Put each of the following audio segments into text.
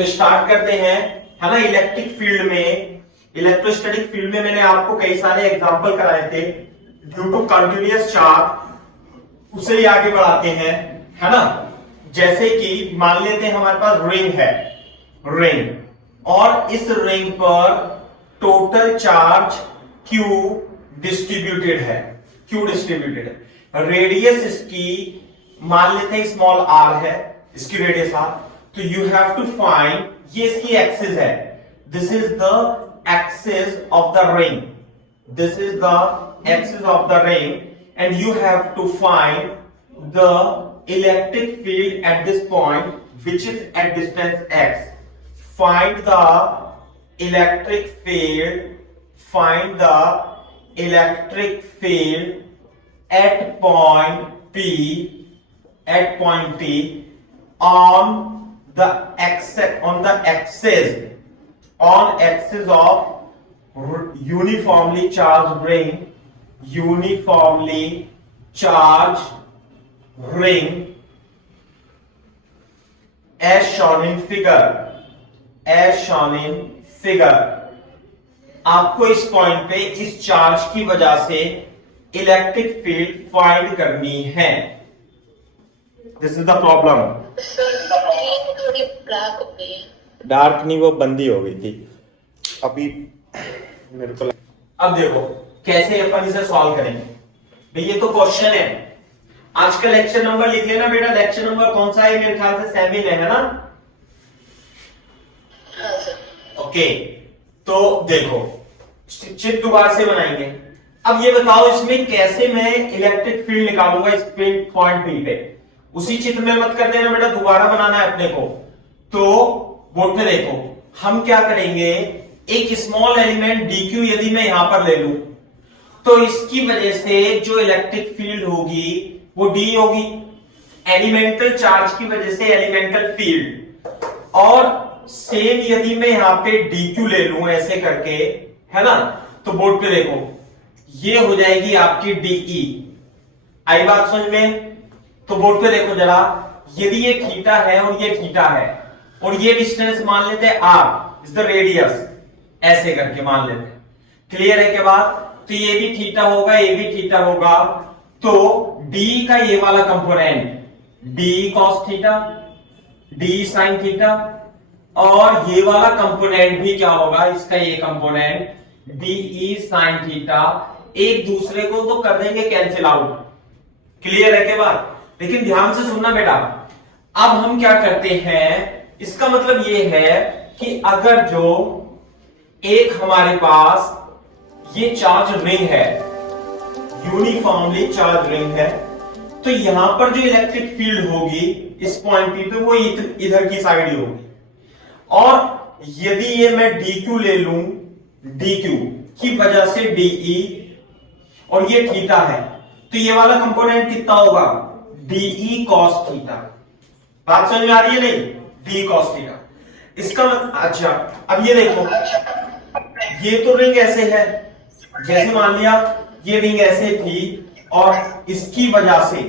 तो स्टार्ट करते हैं, है ना। इलेक्ट्रिक फील्ड में, इलेक्ट्रोस्टैटिक फील्ड में मैंने आपको कई सारे एग्जांपल कराए थे। ड्यू टू कंटिन्यूअस चार्ज उसे ही आगे बढ़ाते हैं, है ना। जैसे कि मान लेते हैं हमारे पास रिंग है, रिंग, और इस रिंग पर टोटल चार्ज Q डिस्ट्रीब्यूटेड है, Q डिस्ट्रीब्यूटेड है। रेडियस इसकी मान लेते हैं स्मॉल r है, इसकी रेडियस r। तो यू हैव टू फाइंड, ये इसकी एक्सिस है, this is the axis of the ring, this is the axis of the ring, and you have to find the electric field at this point which is at distance x. Find the electric field, find the electric field at point P, at point P on the axis, on the axis, on axis of uniformly charged ring, uniformly charged ring as shown in figure, as shown in figure। आपको इस point पे इस charge की वजह से electric field find करनी है। This is the problem. थोड़ी ब्लैक हो गई, डार्क नहीं, वो बंदी हो गई थी अभी मेरे को। अब देखो कैसे अपन इसे सॉल्व करेंगे। भाई ये तो क्वेश्चन है। आज का लेक्चर नंबर लिखिए ना बेटा, लेक्चर नंबर कौन सा है? मेरे ख्याल से 7 है ना। ओके, तो देखो चित्र दोबारा से बनाएंगे। अब ये बताओ इसमें कैसे मैं इलेक्ट्रिक फील्ड निकालूंगा इस पॉइंट पी पे। उसी चित्र में मत कर देना बेटा, दोबारा बनाना है अपने को। तो बोर्ड पे देखो, हम क्या करेंगे, एक स्मॉल एलिमेंट dq यदि मैं यहां पर ले लूं तो इसकी वजह से जो इलेक्ट्रिक फील्ड होगी वो d होगी, एलिमेंटल चार्ज की वजह से एलिमेंटल फील्ड। और सेम यदि मैं यहां पे dq ले लूं ऐसे करके, है ना, तो बोर्ड पे देखो ये हो जाएगी आपकी de। आई बात समझ में? तो बोर्ड पे देखो जरा, यदि ये थीटा है और ये थीटा है और ये डिस्टेंस मान लेते हैं r इज द रेडियस, ऐसे करके मान लेते हैं। क्लियर है के बाद? तो ये भी थीटा होगा, ये भी थीटा होगा, तो d का ये वाला component d cos theta, d sin theta, और ये वाला कंपोनेंट भी क्या होगा, इसका ये कंपोनेंट de sin थीटा, एक दूसरे को तो कर देंगे कैंसिल आउट। क्लियर है के बाद? लेकिन ध्यान से सुनना बेटा, अब हम क्या करते हैं, इसका मतलब ये है कि अगर जो एक हमारे पास ये चार्ज रिंग है, यूनिफॉर्मली चार्ज रिंग है, तो यहां पर जो इलेक्ट्रिक फील्ड होगी इस पॉइंट पी पे वो इधर की साइड ही होगी। और यदि ये मैं dq ले लूं, dq की वजह से de, और ये थीटा है, तो ये वाला कंपोनेंट कितना होगा, de cos थीटा। बात समझ में आ रही है नहीं? de cos theta. इसका अच्छा, अब ये देखो, ये तो रिंग ऐसे है, जैसे मान लिया ये रिंग ऐसे थी और इसकी वजह से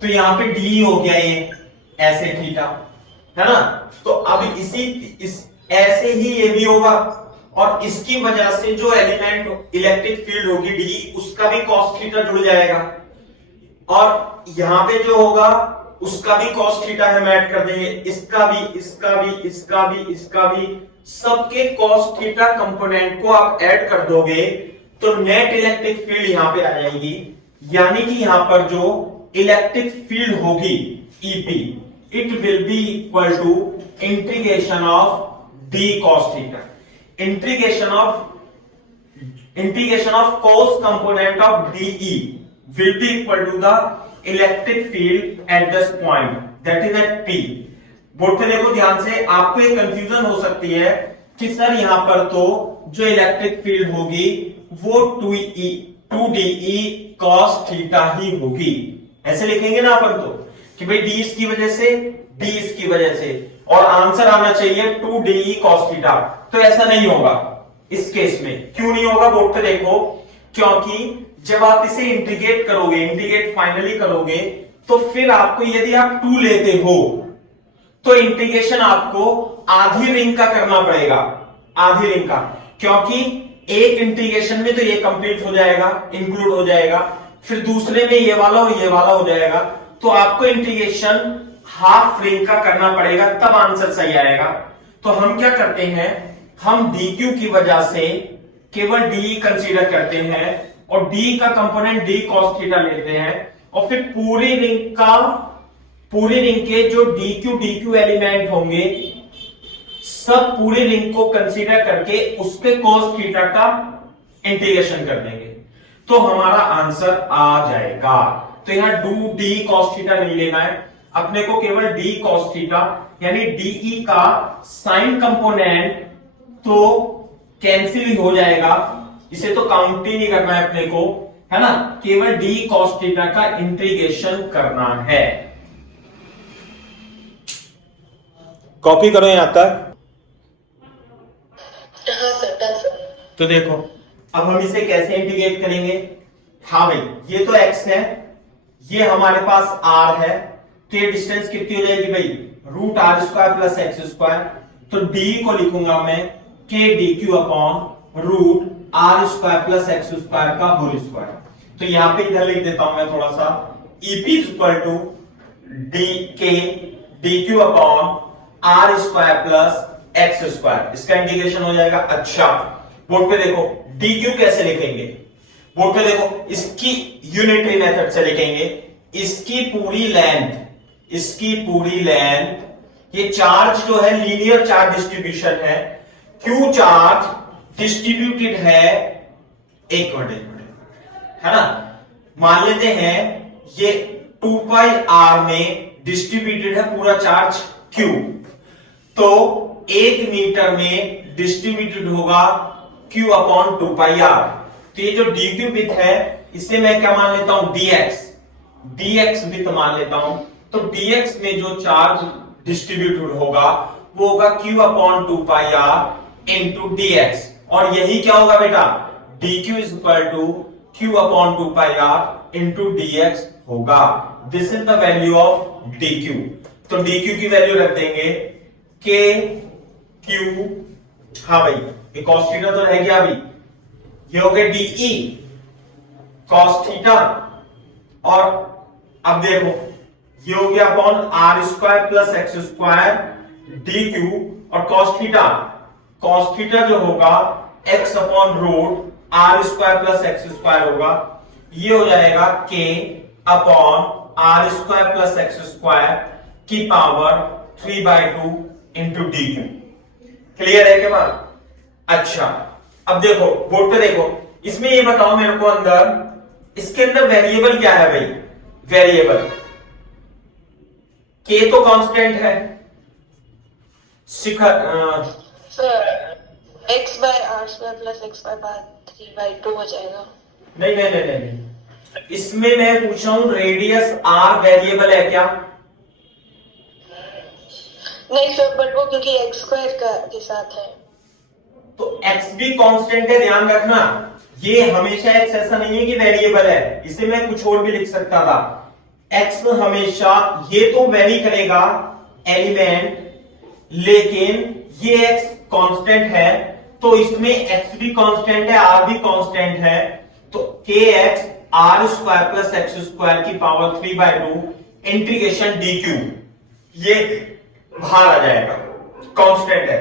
तो यहां पे डी हो गया, ये ऐसे थीटा, है ना। तो अब इस ऐसे ही ये भी होगा, और इसकी वजह से जो एलिमेंट इलेक्ट्रिक फील्ड होगी डी, उसका भी cos थीटा जुड़ जाएगा, और यहां पे जो होगा उसका भी cos थीटा हम ऐड कर देंगे, इसका भी, इसका भी, इसका भी, इसका भी, सबके cos थीटा कंपोनेंट को आप ऐड कर दोगे तो नेट इलेक्ट्रिक फील्ड यहां पे आ जाएगी। यानी कि यहां पर जो इलेक्ट्रिक फील्ड होगी EP, it will be equal to integration of d cos theta, integration of cos component of de will be equal to the electric field at this point, that is at P। Board पे देखो ध्यान से, आपको एक confusion हो सकती है कि सर यहां पर तो जो इलेक्ट्रिक फील्ड होगी वो 2de cos थीटा ही होगी, ऐसे लिखेंगे ना अपन तो, कि भाई d इसकी वजह से, d इसकी वजह से, और आंसर आना चाहिए 2de cos थीटा। तो ऐसा नहीं होगा इस केस में। क्यों नहीं होगा? बोर्ड पे देखो, क्योंकि जब आप इसे इंटीग्रेट करोगे, इंटीग्रेट फाइनली करोगे, तो फिर आपको, यदि आप 2 लेते हो तो इंटीग्रेशन आपको आधी रिंग का करना पड़ेगा, आधी रिंग का, क्योंकि एक इंटीग्रेशन में तो ये कंप्लीट हो जाएगा, इंक्लूड हो जाएगा, फिर दूसरे में ये वाला और ये वाला हो जाएगा, तो आपको इंटीग्रेशन हाफ रिंग का करना पड़ेगा, तब आंसर सही आएगा। तो हम क्या करते हैं, हम dq की वजह से केवल d कंसीडर करते हैं और d का कंपोनेंट d cos थीटा लेते हैं, और फिर पूरी रिंग के जो dq एलिमेंट होंगे सब पूरी रिंग को कंसीडर करके उसके cos थीटा का इंटीग्रेशन कर देंगे, तो हमारा आंसर आ जाएगा। तो यहां d cos थीटा नहीं लेना है, अपने को केवल d cos थीटा यानी de का साइन कंपोनेंट तो कैंसिल ही हो जाएगा, इसे तो काउंट ही नहीं करना है अपने को, है ना, केवल d cos थीटा का इंटीग्रेशन करना है। कॉपी करो यहां तक। हाँ सर, डन सर। तो देखो अब हम इसे कैसे इंटीग्रेट करेंगे। हाँ भाई, ये तो x है, ये हमारे पास r है, तो ये डिस्टेंस कितनी हो जाएगी भाई, √r² प्लस x²। तो d को लिखूंगा मैं k dq upon √r² plus x² का होल स्क्वायर। तो यहां पे इधर लिख देता हूं मैं थोड़ा सा, EP equal to k dq upon r² plus x², इसका इंटीग्रेशन हो जाएगा। अच्छा, बोर्ड पे देखो dq कैसे लिखेंगे, बोर्ड पे देखो, इसकी यूनिटरी मेथड से लिखेंगे, इसकी पूरी लेंथ, ये चार्ज जो है लीनियर चार्ज डिस्ट्रीब्यूशन है, Q चार्ज डिस्ट्रीब्यूटेड है, एक मिनट, है ना, मान लेते हैं ये 2πr में डिस्ट्रीब्यूटेड है पूरा चार्ज Q, तो 1 मीटर में डिस्ट्रीब्यूटेड होगा Q अपॉन 2πr। तो ये जो dq विथ है इसे मैं क्या मान लेता हूं, dx विथ मान लेता हूं। तो dx में जो चार्ज डिस्ट्रीब्यूटेड होगा वो होगा Q upon 2πr into dx, और यही क्या होगा बेटा, dq is equal to Q upon 2πr into dx होगा। This is the value of dq। तो dq की वैल्यू रख देंगे k q, हाँ भाई ये cos थीटा तो रह गया, अभी ये हो गया de cos थीटा, और अब देखो ये हो गया upon r² plus x² dq, और cos थीटा जो होगा x upon √r² plus x² होगा, ये हो जाएगा k upon r² plus x² की पावर 3/2 इंटू dq। क्लियर है क्या बात? अच्छा, अब देखो बोर्ड पे देखो, इसमें ये बताओ मेरे को, अंदर इसके अंदर वेरिएबल क्या है भाई, वेरिएबल k तो कांस्टेंट है, सर x/r² प्लस x/3/2 हो जाएगा। नहीं, इसमें मैं पूछ रहा हूं रेडियस r वेरिएबल है क्या? नहीं सर, बट वो क्योंकि x² के साथ है, तो x भी कांस्टेंट है, ध्यान रखना, ये हमेशा x ऐसा नहीं है कि वेरिएबल है, इसे मैं कुछ और भी लिख सकता था। x हमेशा ये तो वेरी करेगा एलिमेंट, लेकिन ये x कांस्टेंट है, तो इसमें x भी कांस्टेंट है, r भी कांस्टेंट है, तो kx r² प्लस x² की पावर 3/2 इंटीग्रेशन dq, ये बाहर आ जाएगा, कांस्टेंट है।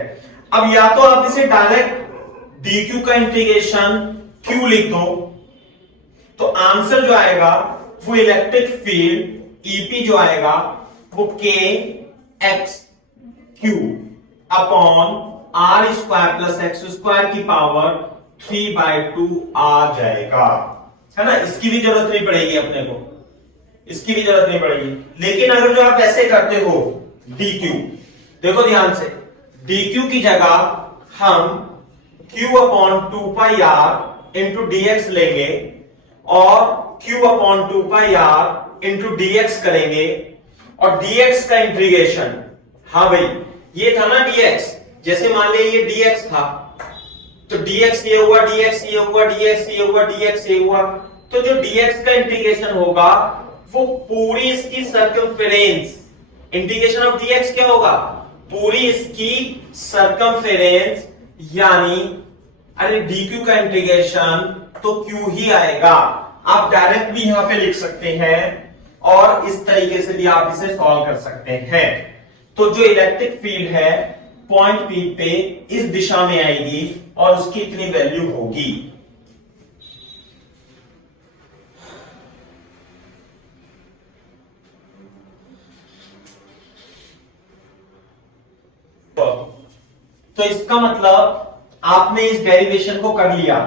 अब या तो आप इसे डायरेक्ट dq का इंटीग्रेशन q लिख दो, तो आंसर जो आएगा वो इलेक्ट्रिक फील्ड EP जो आएगा वो k x q upon r² plus x² की पावर 3/2 आ जाएगा, है ना। इसकी भी जरूरत नहीं पड़ेगी अपने को, इसकी भी जरूरत नहीं पड़ेगी। लेकिन अगर जो आप ऐसे करते हो dq, देखो ध्यान से, dq की जगह हम q upon 2πr into dx लेंगे और q upon 2πr into dx करेंगे, और dx का इंटीग्रेशन, हाँ भाई ये था ना dx, जैसे मान लिया ये dx था, तो dx ये हुआ, dx ये हुआ, dx ये हुआ, dx ये हुआ, तो जो dx का इंटीग्रेशन होगा वो पूरी इसकी सर्कमफेरेंस इंटीग्रेशन ऑफ dx क्या होगा, पूरी इसकी सरकमफेरेंस, यानी अरे dq का इंटीग्रेशन तो q ही आएगा। आप डायरेक्ट भी यहां पे लिख सकते हैं और इस तरीके से भी आप इसे सॉल्व कर सकते हैं। तो जो इलेक्ट्रिक फील्ड है पॉइंट P पे इस दिशा में आएगी और उसकी इतनी वैल्यू होगी। तो इसका मतलब आपने इस डेरिवेशन को कर लिया,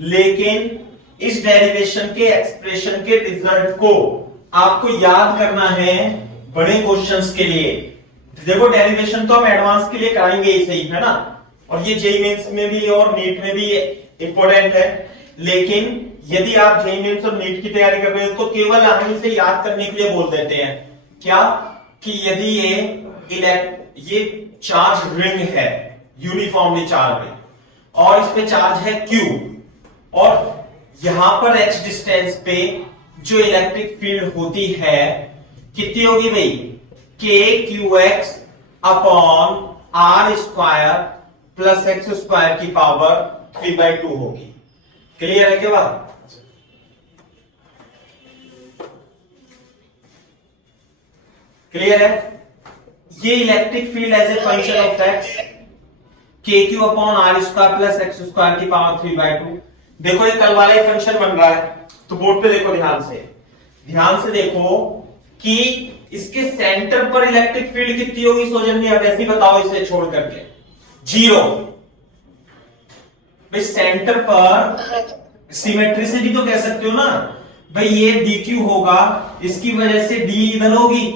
लेकिन इस डेरिवेशन के एक्सप्रेशन के रिजल्ट को आपको याद करना है बड़े क्वेश्चंस के लिए। देखो डेरिवेशन तो हम एडवांस के लिए कराएंगे ही सही, है ना, और ये जेईई मेंस में भी और नीट में भी इंपॉर्टेंट है। लेकिन यदि आप जेईई मेंस और नीट की तैयारी कर रहे हो तो केवल हम इसे याद करने के लिए बोल देते हैं क्या, कि यदि ये चार्ज रिंग है यूनिफॉर्मली चार्ज है और इस पे चार्ज है Q, और यहां पर x डिस्टेंस पे जो इलेक्ट्रिक फील्ड होती है कितनी होगी भाई, KQX upon R square plus x square की पावर 3/2 होगी। क्लियर है क्या बात? क्लियर है? ये electric field as a function of x KQ upon R square plus x square की पावर 3/2। देखो ये कल वाला ही फंक्शन बन रहा है, तो बोर्ड पे देखो, ध्यान से देखो कि इसके सेंटर पर इलेक्ट्रिक फील्ड कितनी होगी सौजन्य, वैसे ही बताओ इसे छोड़ करके, 0। भाई सेंटर पर सिमेट्री से भी तो कह सकते हो ना भाई, ये dq होगा, इसकी वजह से d इधर होगी,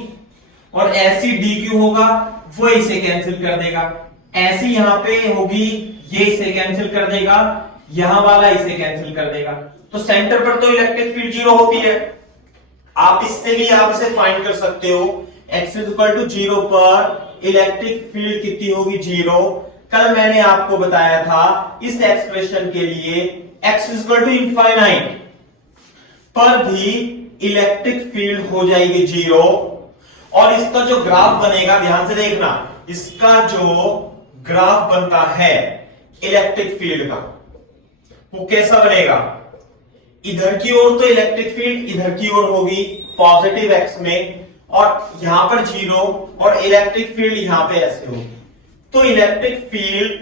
और ऐसी dq होगा वो इसे कैंसिल कर देगा, ऐसी यहां पे होगी ये इसे कैंसिल कर देगा, यहां वाला इसे कैंसिल कर देगा। तो सेंटर पर तो इलेक्ट्रिक फील्ड 0 होती है। आप इससे भी आप इसे फाइंड कर सकते हो, x इक्वल टू 0 पर इलेक्ट्रिक फील्ड कितनी होगी, 0। कल मैंने आपको बताया था इस एक्सप्रेशन के लिए x इक्वल टू इनफाइनाइट पर भी इलेक्ट्रिक फील्ड हो जाएगी 0, और इसका जो ग्राफ बनेगा, ध्यान से देखना, इसका जो ग्राफ बनता है इलेक्ट्रिक फील्ड का वो कैसा बनेगा, इधर की ओर तो इलेक्ट्रिक फील्ड इधर की ओर होगी पॉजिटिव x में, और यहां पर 0, और इलेक्ट्रिक फील्ड यहां पे ऐसे होगी। तो इलेक्ट्रिक फील्ड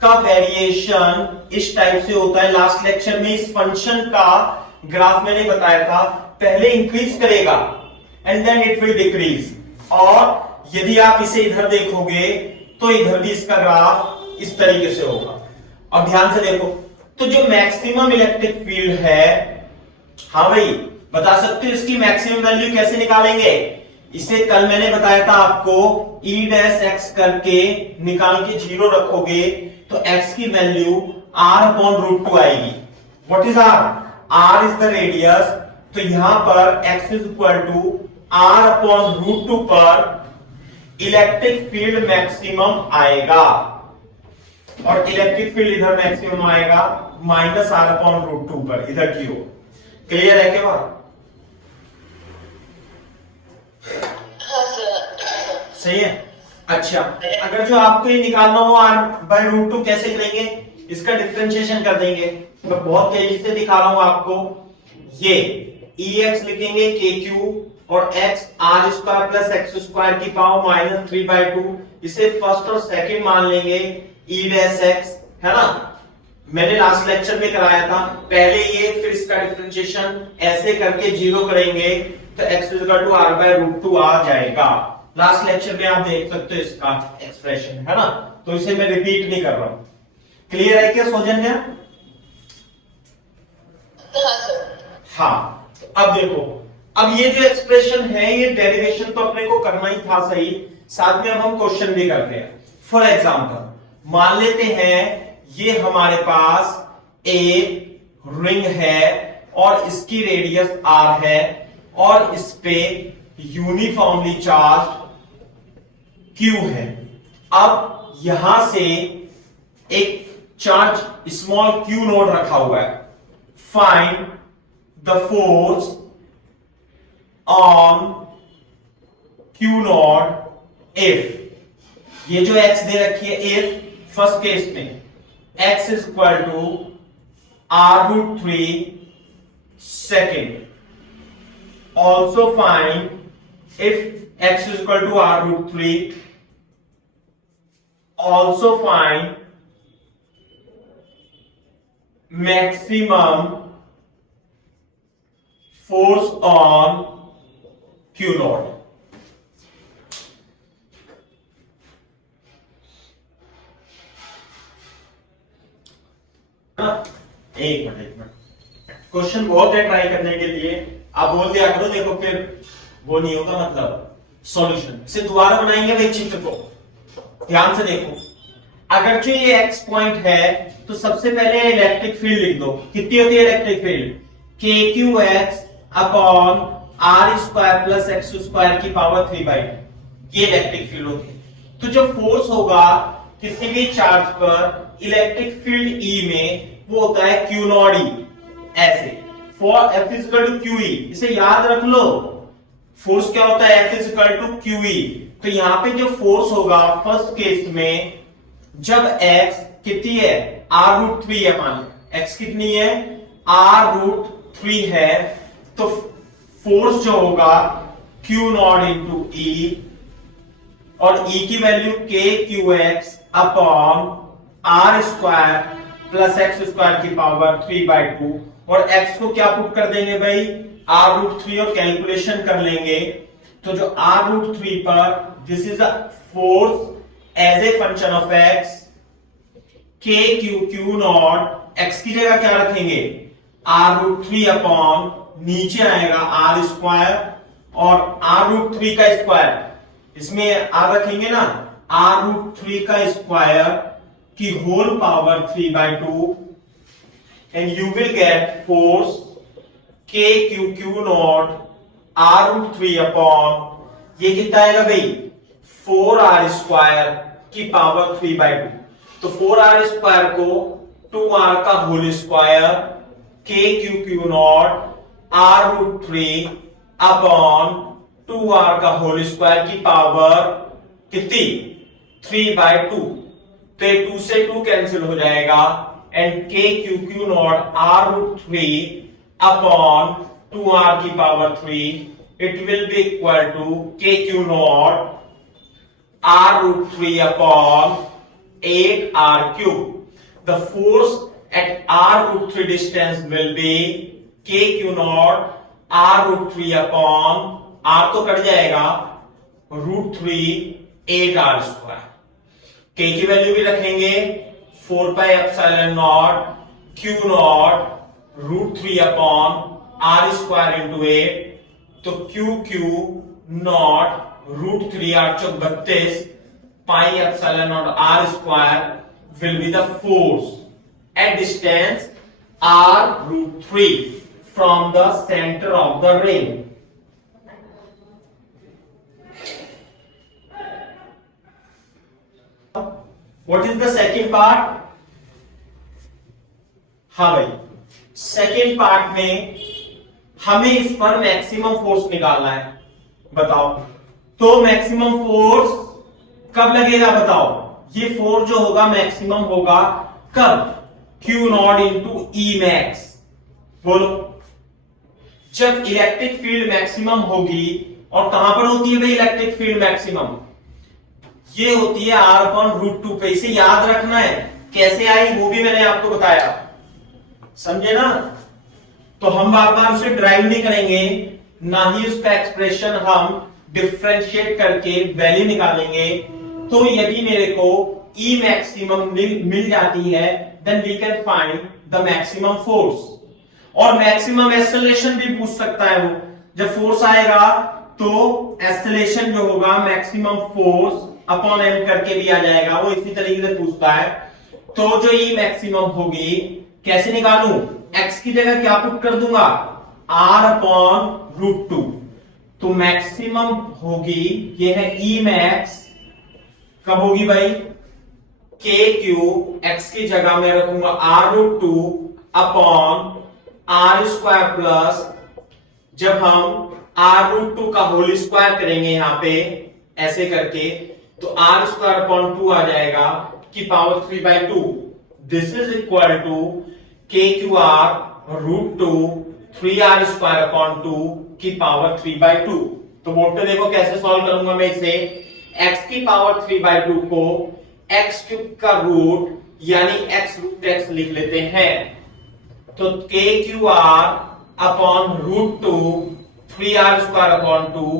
का वेरिएशन इस टाइप से होता है। लास्ट लेक्चर में इस फंक्शन का ग्राफ मैंने बताया था, पहले इंक्रीज करेगा and then it will decrease, और यदि आप इसे इधर देखोगे तो इधर भी इसका ग्राफ इस तरीके से होगा। और ध्यान से देखो, तो जो मैक्सिमम इलेक्ट्रिक फील्ड है, हाँ भाई बता सकते हो इसकी मैक्सिमम वैल्यू कैसे निकालेंगे, इसे कल मैंने बताया था आपको, E डैश x करके निकाल के 0 रखोगे तो x की वैल्यू r अपॉन रूट 2 आएगी। What is r? r is the radius, तो यहां पर x is equal to r upon root 2 पर इलेक्ट्रिक फील्ड मैक्सिमम आएगा, और इलेक्ट्रिक फील्ड इधर मैक्सिमम आएगा माइनस r अपॉन रूट 2 पर इधर की ओर। क्लियर है क्या बात? सही है। अच्छा, अगर जो आपको ये निकालना हो r बाय रूट 2 कैसे करेंगे, इसका डिफरेंशिएशन कर देंगे। मैं बहुत तेजी से दिखा रहा हूं आपको, ये ex लिखेंगे kq और x r square plus x square की पावर माइनस 3/2, इसे फर्स्ट और सेकंड मान लेंगे, e डैश x, है ना, मैंने लास्ट लेक्चर में कराया था। पहले ये फिर इसका डिफरेंशिएशन ऐसे करके 0 करेंगे तो x equal to r by root 2 आ जाएगा। लास्ट लेक्चर में आप देख सकते हो इसका एक्सप्रेशन, है ना, तो इसे मैं रिपीट नहीं कर रहा हूं। क्लियर है क्या सौजन्या? हाँ, अब देखो, अब ये जो एक्सप्रेशन है ये डेरिवेशन तो अपने को करना ही था सही, साथ में अब हम क्वेश्चन भी करते हैं। फॉर एग्जांपल मान लेते हैं ये हमारे पास एक रिंग है और इसकी रेडियस r है, और इस पे यूनिफॉर्मली चार्ज q है। अब यहां से एक चार्ज स्मॉल q नोड रखा हुआ है। Find the force on q naught if ये जो x दे रखी है, इफ फर्स्ट केस में x is equal to r√3 second, also find if x is equal to r√3, also find maximum force on Q naught. एक minute, question बहुत है try करने के लिए, आप बोल दिया करो, देखो फिर वो नहीं होगा, मतलब सॉल्यूशन। इसे दोबारा बनाएंगे भाई चित्र को, ध्यान से देखो। अगर जो ये x पॉइंट है तो सबसे पहले इलेक्ट्रिक फील्ड लिख दो। कितनी होती है electric field? KQX upon R square plus x square की पावर 3/2, ये इलेक्ट्रिक फील्ड होती है। तो जो फोर्स होगा किसी भी चार्ज पर इलेक्ट्रिक फील्ड E में, वो होता है Q नॉट E, ऐसे for F is equal to QE। इसे याद रख लो, फोर्स क्या होता है? F is equal to QE। तो यहां पे जो फोर्स होगा फर्स्ट केस में, जब x कितनी है? r√3 है, मान x कितनी है? r√3 है, तो फोर्स जो होगा Q नॉट इंटू E, और E की value KQX upon R square plus x square की पावर 3/2, और x को क्या पुट कर देंगे भाई? r√3, और कैलकुलेशन कर लेंगे। तो जो r√3 पर, this is a force as a function of x, Q naught, x की जगह क्या रखेंगे? r√3 अपॉन, नीचे आएगा r स्क्वायर और r√3 का स्क्वायर, इसमें r रखेंगे ना, r√3 का स्क्वायर की whole power 3/2, and you will get force Q naught r√3 upon, ये कितना आएगा भाई? 4r स्क्वायर की पावर 3/2। तो 4r स्क्वायर को 2r का whole square Q naught r√3 upon 2r का होल स्क्वायर की पावर कितनी? 3/2। तो 2 से 2 कैंसिल हो जाएगा, and Q naught r√3 upon 2r की power 3, it will be equal to Q naught r√3 upon 8r cube. The force at r√3 distance will be Q naught r√3 upon, r तो cut जाएगा, √3 8r square. K की value भी रखेंगे 4πε0 Q not √3 upon r square into 8, तो Q not √3 8 Chowk 32 πε0 r square will be the force at distance r√3 from the center of the ring. What is the second part? हाँ भाई, second part में हमें इस पर maximum force निकालना है। बताओ, तो मैक्सिमम फोर्स कब लगेगा? बताओ, ये फोर्स जो होगा मैक्सिमम होगा कब? Q not into E max. बोलो, जब इलेक्ट्रिक फील्ड मैक्सिमम होगी, और कहां पर होती है भाई इलेक्ट्रिक फील्ड मैक्सिमम? ये होती है r/√2 पे। इसे याद रखना है, कैसे आई वो भी मैंने आपको बताया, समझे ना? तो हम बार बार उसे ड्राइव नहीं करेंगे, ना ही उसका एक्सप्रेशन हम डिफरेंशिएट करके वैल्यू निकालेंगे। तो यदि मेरे को E मैक्सिमम मिल जाती है, then we can find the maximum force. और मैक्सिमम एक्सेलरेशन भी पूछ सकता है वो, जब फोर्स आएगा तो एक्सेलरेशन जो होगा मैक्सिमम फोर्स अपॉन m करके भी आ जाएगा, वो इसी तरीके से पूछता है। तो जो E मैक्सिमम होगी, कैसे निकालूं? x की जगह क्या पुट कर दूंगा? r/√2। तो मैक्सिमम होगी, ये है E मैक्स, कब होगी भाई? KQ, x की जगह मैं रखूंगा r√2 upon r square plus, जब हम r√2 का होल स्क्वायर करेंगे यहां पे, ऐसे करके, तो आर स्क्वायर अपॉन 2 आ जाएगा की power 3/2। This is equal to K Q R root 2 3r square upon 2 की पावर 3/2। तो बोर्ड पे देखो कैसे सॉल्व करूंगा मैं इसे। x की पावर 3/2 को x क्यूब का रूट यानी x रूट x लिख लेते हैं। तो K Q R upon root 2 3r square upon 2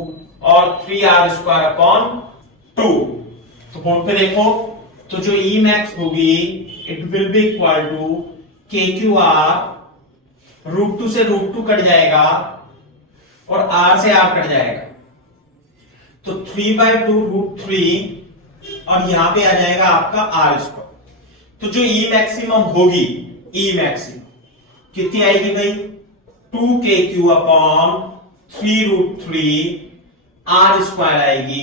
और 3r स्क्वायर अपॉन 2। तो बोर्ड पे देखो, तो जो ई मैक्स होगी it will be equal to K Q R root 2 से रूट 2 कट जाएगा और r से r कट जाएगा, तो 3/2 रूट 3 और यहां पे आ जाएगा आपका r स्क्वायर। तो जो ई मैक्सिमम होगी, ई मैक्सिमम कितनी आएगी भाई, 2 KQ upon 3 root 3 r square आएगी।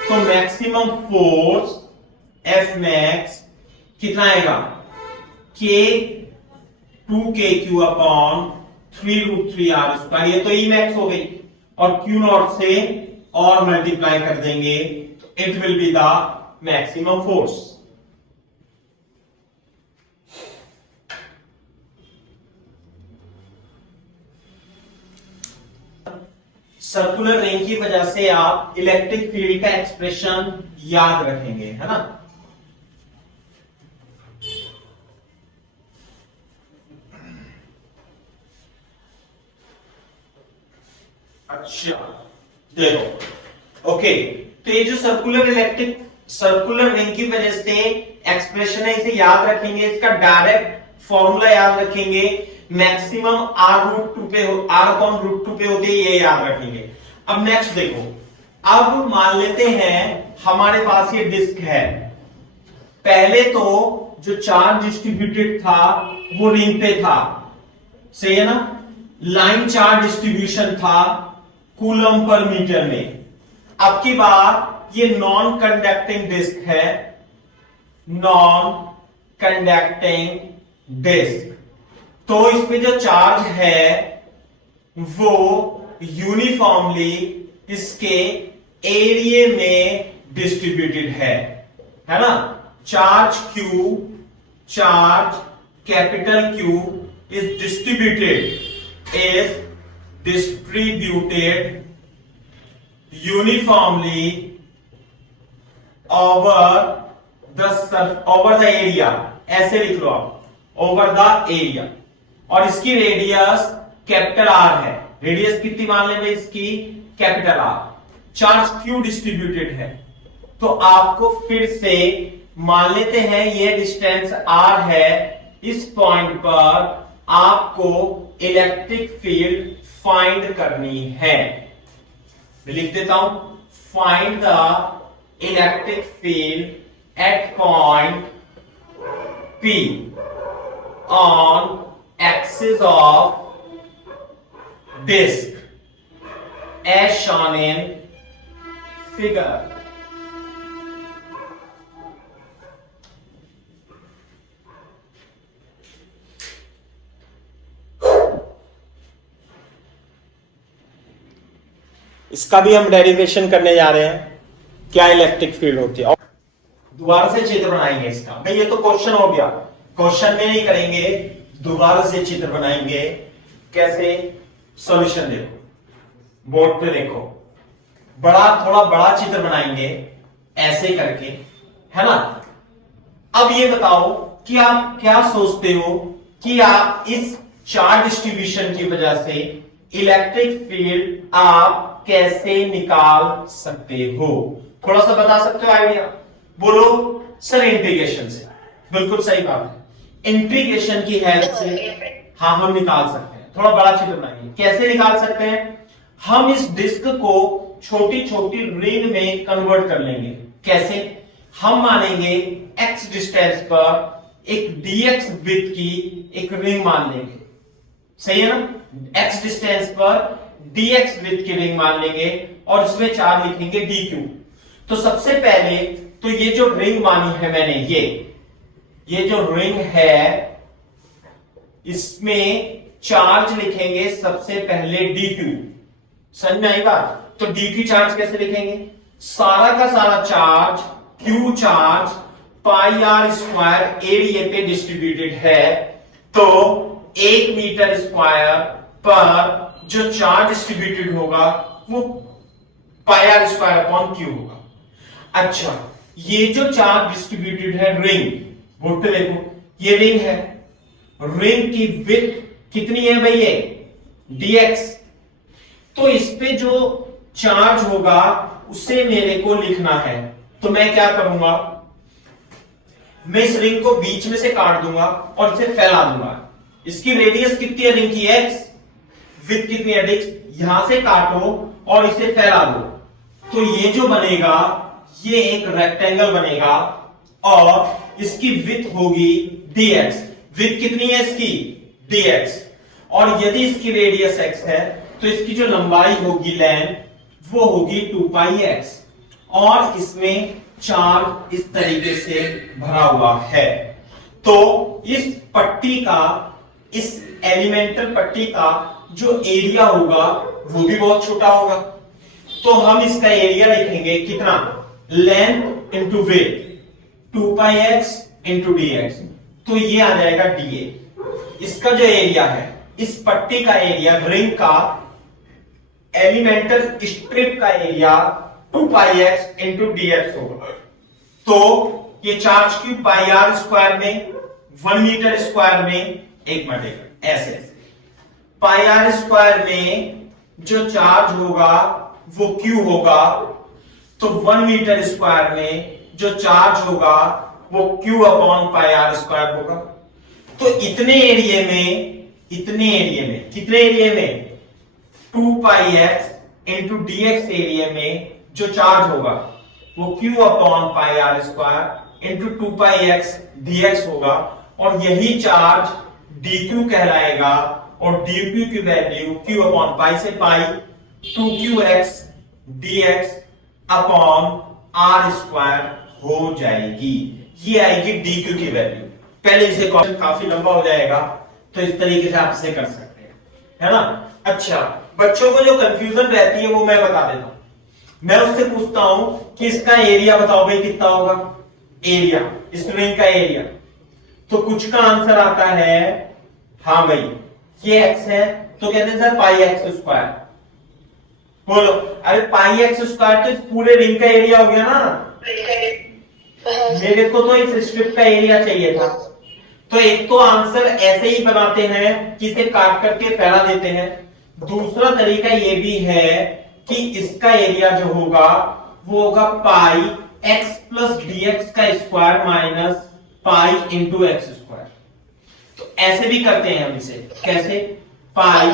तो मैक्सिमम फोर्स F मैक्स कितना आएगा, K 2KQ upon 3 root 3 r square. ये तो ई मैक्स हो गई और Q नॉट से और मल्टीप्लाई कर देंगे तो it will be the maximum force. Circular ring की वजह से आप इलेक्ट्रिक फील्ड का एक्सप्रेशन याद रखेंगे, है ना। अच्छा देखो, ओके, तो ये जो सर्कुलर रिंग की वजह से एक्सप्रेशन है इसे याद रखेंगे। इसका डायरेक्ट फॉर्मूला याद रखेंगे, मैक्सिमम आर रूट 2 पे आर अपॉन रूट 2 पे होते हैं, ये याद रखेंगे। अब नेक्स्ट देखो, अब मान लेते हैं हमारे पास ये डिस्क है। पहले तो जो चार्ज डिस्ट्रीब्यूटेड था वो रिंग पे था, सही है ना, लाइन चार्ज डिस्ट्रीब्यूशन था कूलम पर मीटर में। अब की बार ये नॉन कंडक्टिंग डिस्क है, नॉन कंडक्टिंग डिस्क, तो इसमें जो चार्ज है वो यूनिफॉर्मली इसके एरिया में डिस्ट्रीब्यूटेड है ना। Charge Q, charge capital Q is distributed uniformly over the area, ऐसे लिख लो आप, over the area। और इसकी रेडियस कैपिटल R है। रेडियस कितनी मान लेंगे इसकी, capital R। Charge Q distributed है, तो आपको फिर से मान लेते हैं ये डिस्टेंस R है। इस पॉइंट पर आपको इलेक्ट्रिक फील्ड फाइंड करनी है। मैं लिख देता हूं, find the electric field at point P on axis of disk as shown in figure। इसका भी हम डेरिवेशन करने जा रहे हैं, क्या इलेक्ट्रिक फील्ड होती है। दोबारा से चित्र बनाएंगे इसका, भाई ये तो क्वेश्चन हो गया, क्वेश्चन में नहीं करेंगे, दोबारा से चित्र बनाएंगे। कैसे, सॉल्यूशन देखो, बोर्ड पे देखो, थोड़ा बड़ा चित्र बनाएंगे ऐसे करके, है ना। अब ये बताओ कि आप क्या सोचते हो कि आप इस चार्ज डिस्ट्रीब्यूशन की वजह से इलेक्ट्रिक फील्ड आप कैसे निकाल सकते हो, थोड़ा सा बता सकते हो आइडिया। बोलो सर, इंटीग्रेशन से। बिल्कुल सही बात है, इंटीग्रेशन की हेल्प से हाँ हम निकाल सकते हैं। थोड़ा बड़ा चित्र बनाइए, कैसे निकाल सकते हैं। हम इस डिस्क को छोटी छोटी रिंग में कन्वर्ट कर लेंगे। कैसे, हम मानेंगे x डिस्टेंस पर एक dx विड्थ की एक रिंग मान लेंगे, सही है ना। x डिस्टेंस पर dx विड्थ की रिंग मान लेंगे और इसमें चार्ज लिखेंगे dq। तो सबसे पहले तो ये जो रिंग मानी है मैंने, ये जो रिंग है इसमें चार्ज लिखेंगे सबसे पहले dq। समझ में आई बात। तो dq चार्ज कैसे लिखेंगे, सारा का सारा charge Q charge pi R square area पे डिस्ट्रीब्यूटेड है, तो 1 मीटर स्क्वायर पर जो चार्ज डिस्ट्रीब्यूटेड होगा वो पाई आर स्क्वायर अपॉन क्यू होगा। अच्छा, ये जो चार्ज डिस्ट्रीब्यूटेड है रिंग, बोर्ड पे देखो, ये रिंग है, रिंग की विड्थ कितनी है भाई, ये dx। तो इस पे जो चार्ज होगा उसे मेरे को लिखना है, तो मैं क्या करूंगा, मैं इस रिंग को बीच में से काट दूंगा और इसे फैला दूंगा। इसकी रेडियस कितनी है रिंग की, x, विड्थ कितनी है dx, यहां से काटो और इसे फैला दो, तो ये जो बनेगा ये एक रेक्टेंगल बनेगा और इसकी विड्थ होगी dx। विड्थ कितनी है इसकी, dx, और यदि इसकी रेडियस x है तो इसकी जो लंबाई होगी लेंथ वो होगी 2 पाई x, और इसमें चार्ज इस तरीके से भरा हुआ है। तो इस पट्टी का, इस एलिमेंटल पट्टी का जो एरिया होगा वो भी बहुत छोटा होगा, तो हम इसका एरिया लिखेंगे कितना, length into width 2 pi x into dx, तो ये आ जाएगा dA। इसका जो एरिया है, इस पट्टी का एरिया, रिंग का एलिमेंटल स्ट्रिप का area 2 pi x into dx होगा। तो ये charge cube pi R square में 1 मीटर स्क्वायर में एक बटेगा, ऐसे पाई आर स्क्वायर में जो चार्ज होगा वो Q होगा, तो 1 मीटर स्क्वायर में जो चार्ज होगा वो Q upon pi R square होगा। तो इतने एरिया में कितने एरिया में 2 pi x into dx area में जो चार्ज होगा वो Q upon pi R square into 2 pi x dx होगा, और यही चार्ज dq कहलाएगा, और dq की वैल्यू Q अपॉन पाई से pi 2qx dx upon R square हो जाएगी। ये आएगी dq की वैल्यू। पहले इसे क्वेश्चन काफी लंबा हो जाएगा, तो इस तरीके से आप इसे कर सकते हैं, है ना। अच्छा, बच्चों को जो कंफ्यूजन रहती है वो मैं बता देता हूं। मैं उससे पूछता हूं कि इसका एरिया बताओ भाई कितना होगा, एरिया, इस रिंग का एरिया, तो कुछ का आंसर आता है, हाँ भाई ये x है, तो कहते हैं सर पाई एक्स स्क्वायर। बोलो, अरे पाई एक्स स्क्वायर तो इस पूरे रिंग का एरिया हो गया ना, मेरे को तो इस स्ट्रिप का एरिया चाहिए था। तो एक तो आंसर ऐसे ही बनाते हैं कि इसे काट करके फैला देते हैं, दूसरा तरीका ये भी है कि इसका एरिया जो होगा वो होगा पाई एक्स प्लस dx का square minus pi into x square. तो ऐसे भी करते हैं हम इसे, कैसे, पाई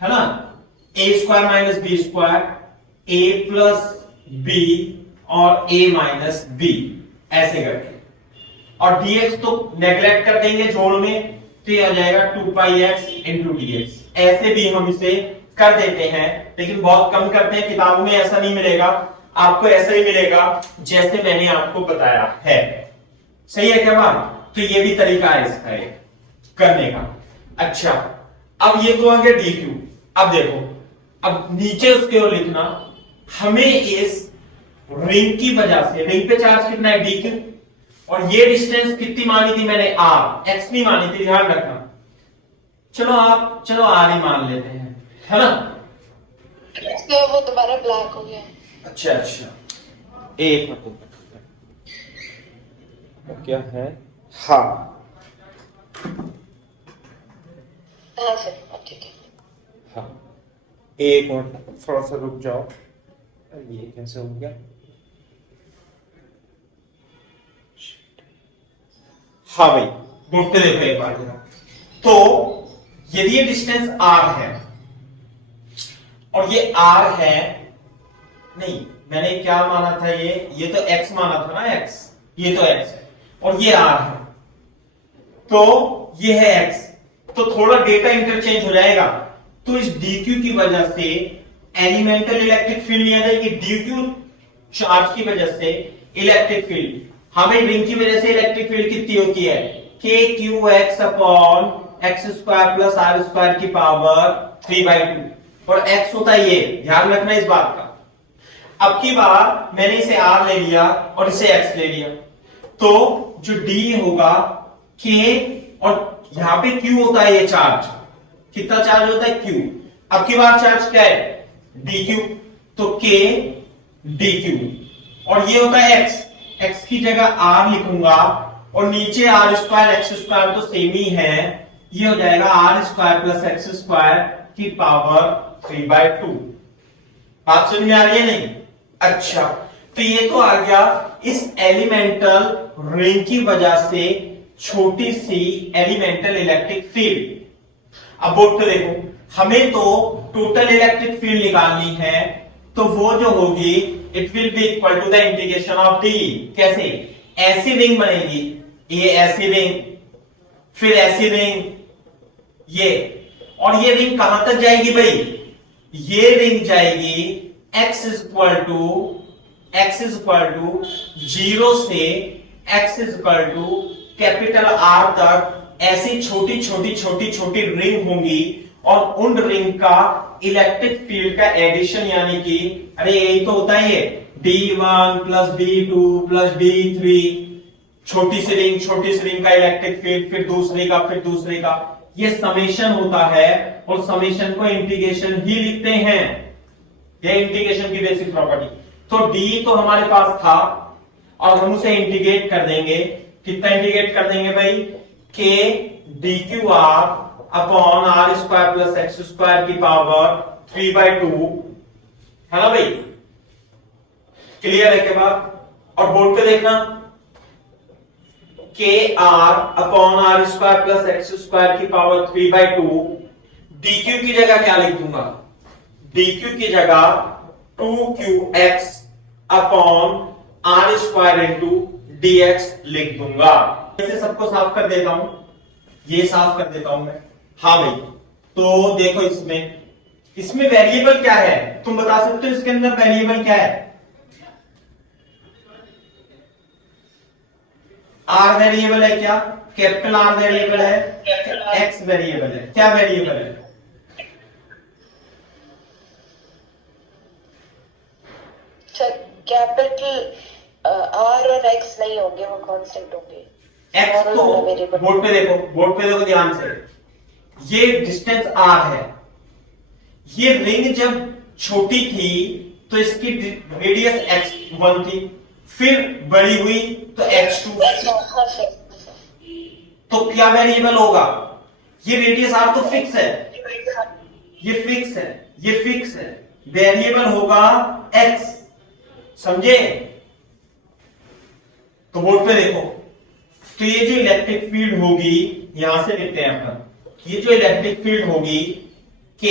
है ना, ए स्क्वायर माइनस बी स्क्वायर, ए प्लस बी और ए माइनस बी, ऐसे करके, और dx तो नेगलेक्ट कर देंगे जोड़ में, तो ये आ जाएगा 2 पाई x इंटू dx। ऐसे भी हम इसे कर देते हैं, लेकिन बहुत कम करते हैं, किताबों में ऐसा नहीं मिलेगा, आपको ऐसा ही मिलेगा जैसे मैंने आपको बताया है। सही है क्या बात? तो ये भी तरीका है इसका करने का। अच्छा, अब ये तो आ गया dq। अब देखो, अब नीचे उसके ओर लिखना, हमें इस रिंग की वजह से, रिंग पे चार्ज कितना है dq, और ये डिस्टेंस कितनी मानी थी मैंने, r, x नहीं मानी थी, ध्यान रखना। चलो r ही मान लेते हैं, है ना। तो वो दोबारा ब्लैक हो गया। अच्छा, एक मिनट, क्या है, हाँ सर, ठीक है। हाँ, एक मिनट थोड़ा सा रुक जाओ, ये कैसे हो गया, हाँ भाई बोर्ड पे देखो एक बार जरा। तो यदि ये डिस्टेंस r है और ये r है, नहीं मैंने क्या माना था, ये तो x माना था ना, x, ये तो x है और ये r है, तो ये है x, तो थोड़ा डेटा इंटरचेंज हो जाएगा। तो इस dq की वजह से एलिमेंटल इलेक्ट्रिक फील्ड लिया जाएगी, dq चार्ज की वजह से इलेक्ट्रिक फील्ड, हमें रिंग की वजह से इलेक्ट्रिक फील्ड कितनी होती है, kqx upon X square plus R square की पावर 3/2, और x होता है ये, ध्यान रखना इस बात का। अब की बार मैंने इसे R ले लिया और इसे X ले लिया, तो जो D होगा K, और यहां पे Q होता है, ये चार्ज कितना चार्ज होता है Q। अब की बार चार्ज क्या है DQ, तो K DQ, और ये होता है X, X की जगह R लिखूंगा और नीचे R स्क्वायर X स्क्वायर तो सेम ही है, ये हो जाएगा R square plus X square की पावर 3/2। बात समझ में आ रही है नहीं? अच्छा, तो ये तो आ गया इस एलिमेंटल रिंग की वजह से छोटी सी एलिमेंटल इलेक्ट्रिक फील्ड। अब बोर्ड पे देखो, हमें तो टोटल इलेक्ट्रिक फील्ड निकालनी है, तो वो जो होगी it will be equal to the integration of D. कैसे? ऐसी रिंग बनेगी, ये ऐसी रिंग, फिर ऐसी रिंग, ये, और ये रिंग कहां तक जाएगी भाई? ये रिंग जाएगी x इक्वल टू 0 से x equal to capital R तक। ऐसी छोटी छोटी छोटी छोटी रिंग होंगी और उन रिंग का इलेक्ट्रिक फील्ड का एडिशन, यानी कि अरे यही तो होता है ये D1 plus D2 plus D3, छोटी सी रिंग का इलेक्ट्रिक फील्ड, फिर दूसरे का, ये समेशन होता है, और समेशन को इंटीग्रेशन ही लिखते हैं, ये इंटीग्रेशन की बेसिक प्रॉपर्टी। तो D तो हमारे पास था और हम उसे इंटीग्रेट कर देंगे, कितना इंटीग्रेट कर देंगे भाई? K dqr upon R square plus X square की पावर 3/2, है ना भाई? क्लियर है के बाद? और बोर्ड पे देखना, K R upon R square plus X square की पावर 3/2, dq की जगह क्या लिख दूंगा? dq की जगह 2qx upon R square into dx लिख दूंगा। इसे सबको साफ कर देता हूं, ये साफ कर देता हूं मैं। हाँ भाई, तो देखो इसमें वेरिएबल क्या है, तुम बता सकते हो इसके अंदर वेरिएबल क्या है? आर वेरिएबल है क्या? कैपिटल आर वेरिएबल है, एक्स वेरिएबल है, क्या वेरिएबल है? कैपिटल आर और एक्स नहीं होंगे, वो कांस्टेंट होंगे। एक्स तो बोर्ड पे देखो ध्यान से, ये डिस्टेंस आर है, ये रिंग जब छोटी थी तो इसकी रेडियस x1 थी, फिर बड़ी हुई तो x2, तो क्या वेरिएबल होगा? ये रेडियस आर तो फिक्स है, ये फिक्स है, वेरिएबल होगा x, समझे? तो बोर्ड पे देखो, तो ये जो इलेक्ट्रिक फील्ड होगी, यहां से लिखते हैं अपन, ये जो इलेक्ट्रिक फील्ड होगी K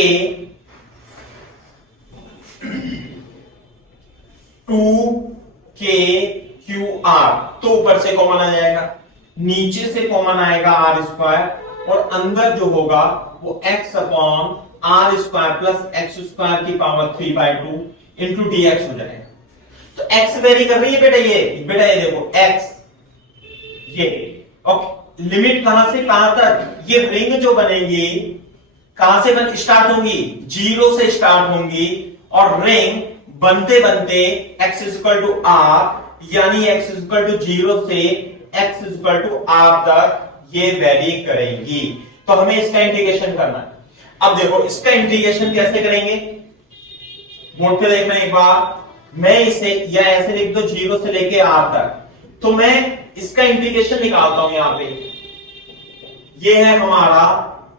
2kqr, तो ऊपर से कॉमन आ जाएगा, नीचे से कॉमन आएगा आर स्क्वायर, और अंदर जो होगा वो x upon R square plus X square की पावर 3/2 इंटू dx हो जाएगा। तो x वेरी कर रही है बेटा, ये देखो x, ये ओके। लिमिट कहां से कहां तक? ये रिंग जो बनेगी कहां से स्टार्ट होंगी? 0 से स्टार्ट होंगी, और रिंग बनते बनते x इक्वल टू आर, यानी x इक्वल टू 0 से x इक्वल टू आर तक ये वेरी करेंगी। तो हमें इसका इंटीग्रेशन करना है। अब देखो इसका इंटीग्रेशन कैसे करेंगे, बोर्ड पे देखना एक बार, मैं इसे या ऐसे लिख दो 0 से लेके आर तक, तो मैं इसका इंटीग्रेशन निकालता हूं। यहां पे ये है हमारा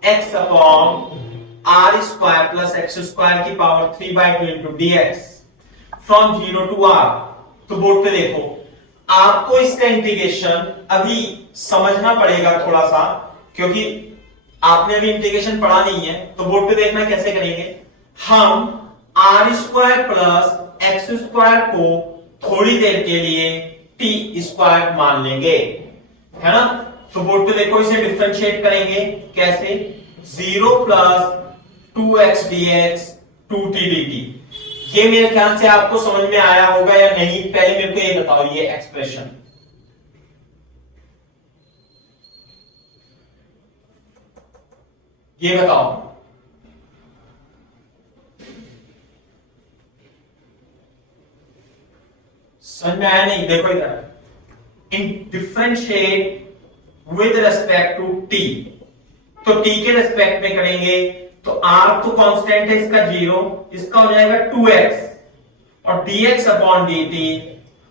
x upon R square plus X square की power 3/2 into dx from 0 to r। तो बोर्ड पे देखो, आपको इसका इंटीग्रेशन अभी समझना पड़ेगा थोड़ा सा, क्योंकि आपने अभी इंटीग्रेशन पढ़ा नहीं है। तो बोर्ड पे देखना कैसे करेंगे, हम R square plus X square को थोड़ी देर के लिए टी स्क्वायर मान लेंगे, है ना? तो बोर्ड पे देखो, इसे डिफरेंशिएट करेंगे कैसे? 0 plus 2x dx 2t dt। ये मेरे ख्याल से आपको समझ में आया होगा या नहीं, पहले मेरे को ये बताओ, ये एक्सप्रेशन ये बताओ। समझ में आया नहीं? देखो इधर, इन differentiate with respect to T, तो टी के रेस्पेक्ट में करेंगे तो आर तो कांस्टेंट है इसका 0, इसका हो जाएगा 2x और dx अपॉन dt,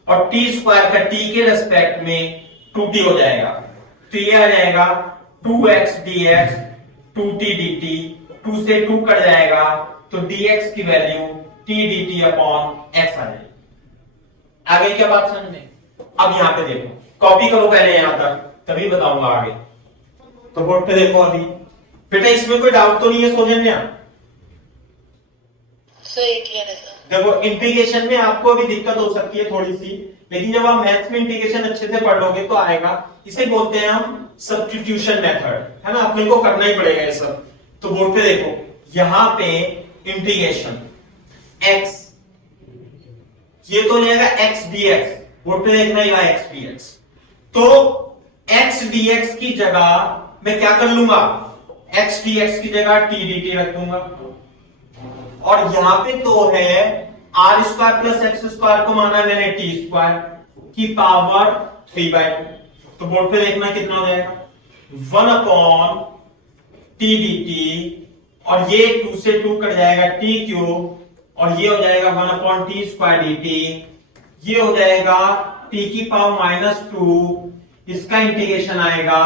और टी स्क्वायर का टी के रेस्पेक्ट में 2t हो जाएगा, तो ये आ जाएगा 2x dx 2t dt, 2 से 2 कट जाएगा तो dx की value t dt upon x आ जाएगी। आगे क्या बात समझ में? अब यहां पे देखो, कॉपी करो पहले यहां तक, तभी बताऊंगा आगे। तो बोर्ड पे देखो अभी बेटा, इसमें कोई डाउट तो नहीं है सौजन्या? सही क्लियर है सर। देखो इंटीग्रेशन में आपको अभी दिक्कत हो सकती है थोड़ी सी, लेकिन जब आप मैथ्स में इंटीग्रेशन अच्छे से पढ़ लोगे तो आएगा। इसे बोलते हैं हम सब्स्टिट्यूशन मेथड, है ना, अपने को करना ही पड़ेगा ये सब। तो बोर्ड पे देखो, यहां पे इंटीग्रेशन x, ये तो हो जाएगा x dx, बोर्ड पे देखना ही x dx, तो x dx की जगह मैं क्या कर लूंगा, x dx की जगह t dt रख दूंगा, और यहां पे तो है R square plus X square को माना मैंने टी स्क्वायर की पावर 3/2, तो बोर्ड पे देखना कितना हो जाएगा 1 अपॉन टी डी टी, और ये 2 से 2 कट जाएगा टी क्यूब, और ये हो जाएगा 1 upon T square D T, ये हो जाएगा टी की पावर -2, इसका इंटीग्रेशन आएगा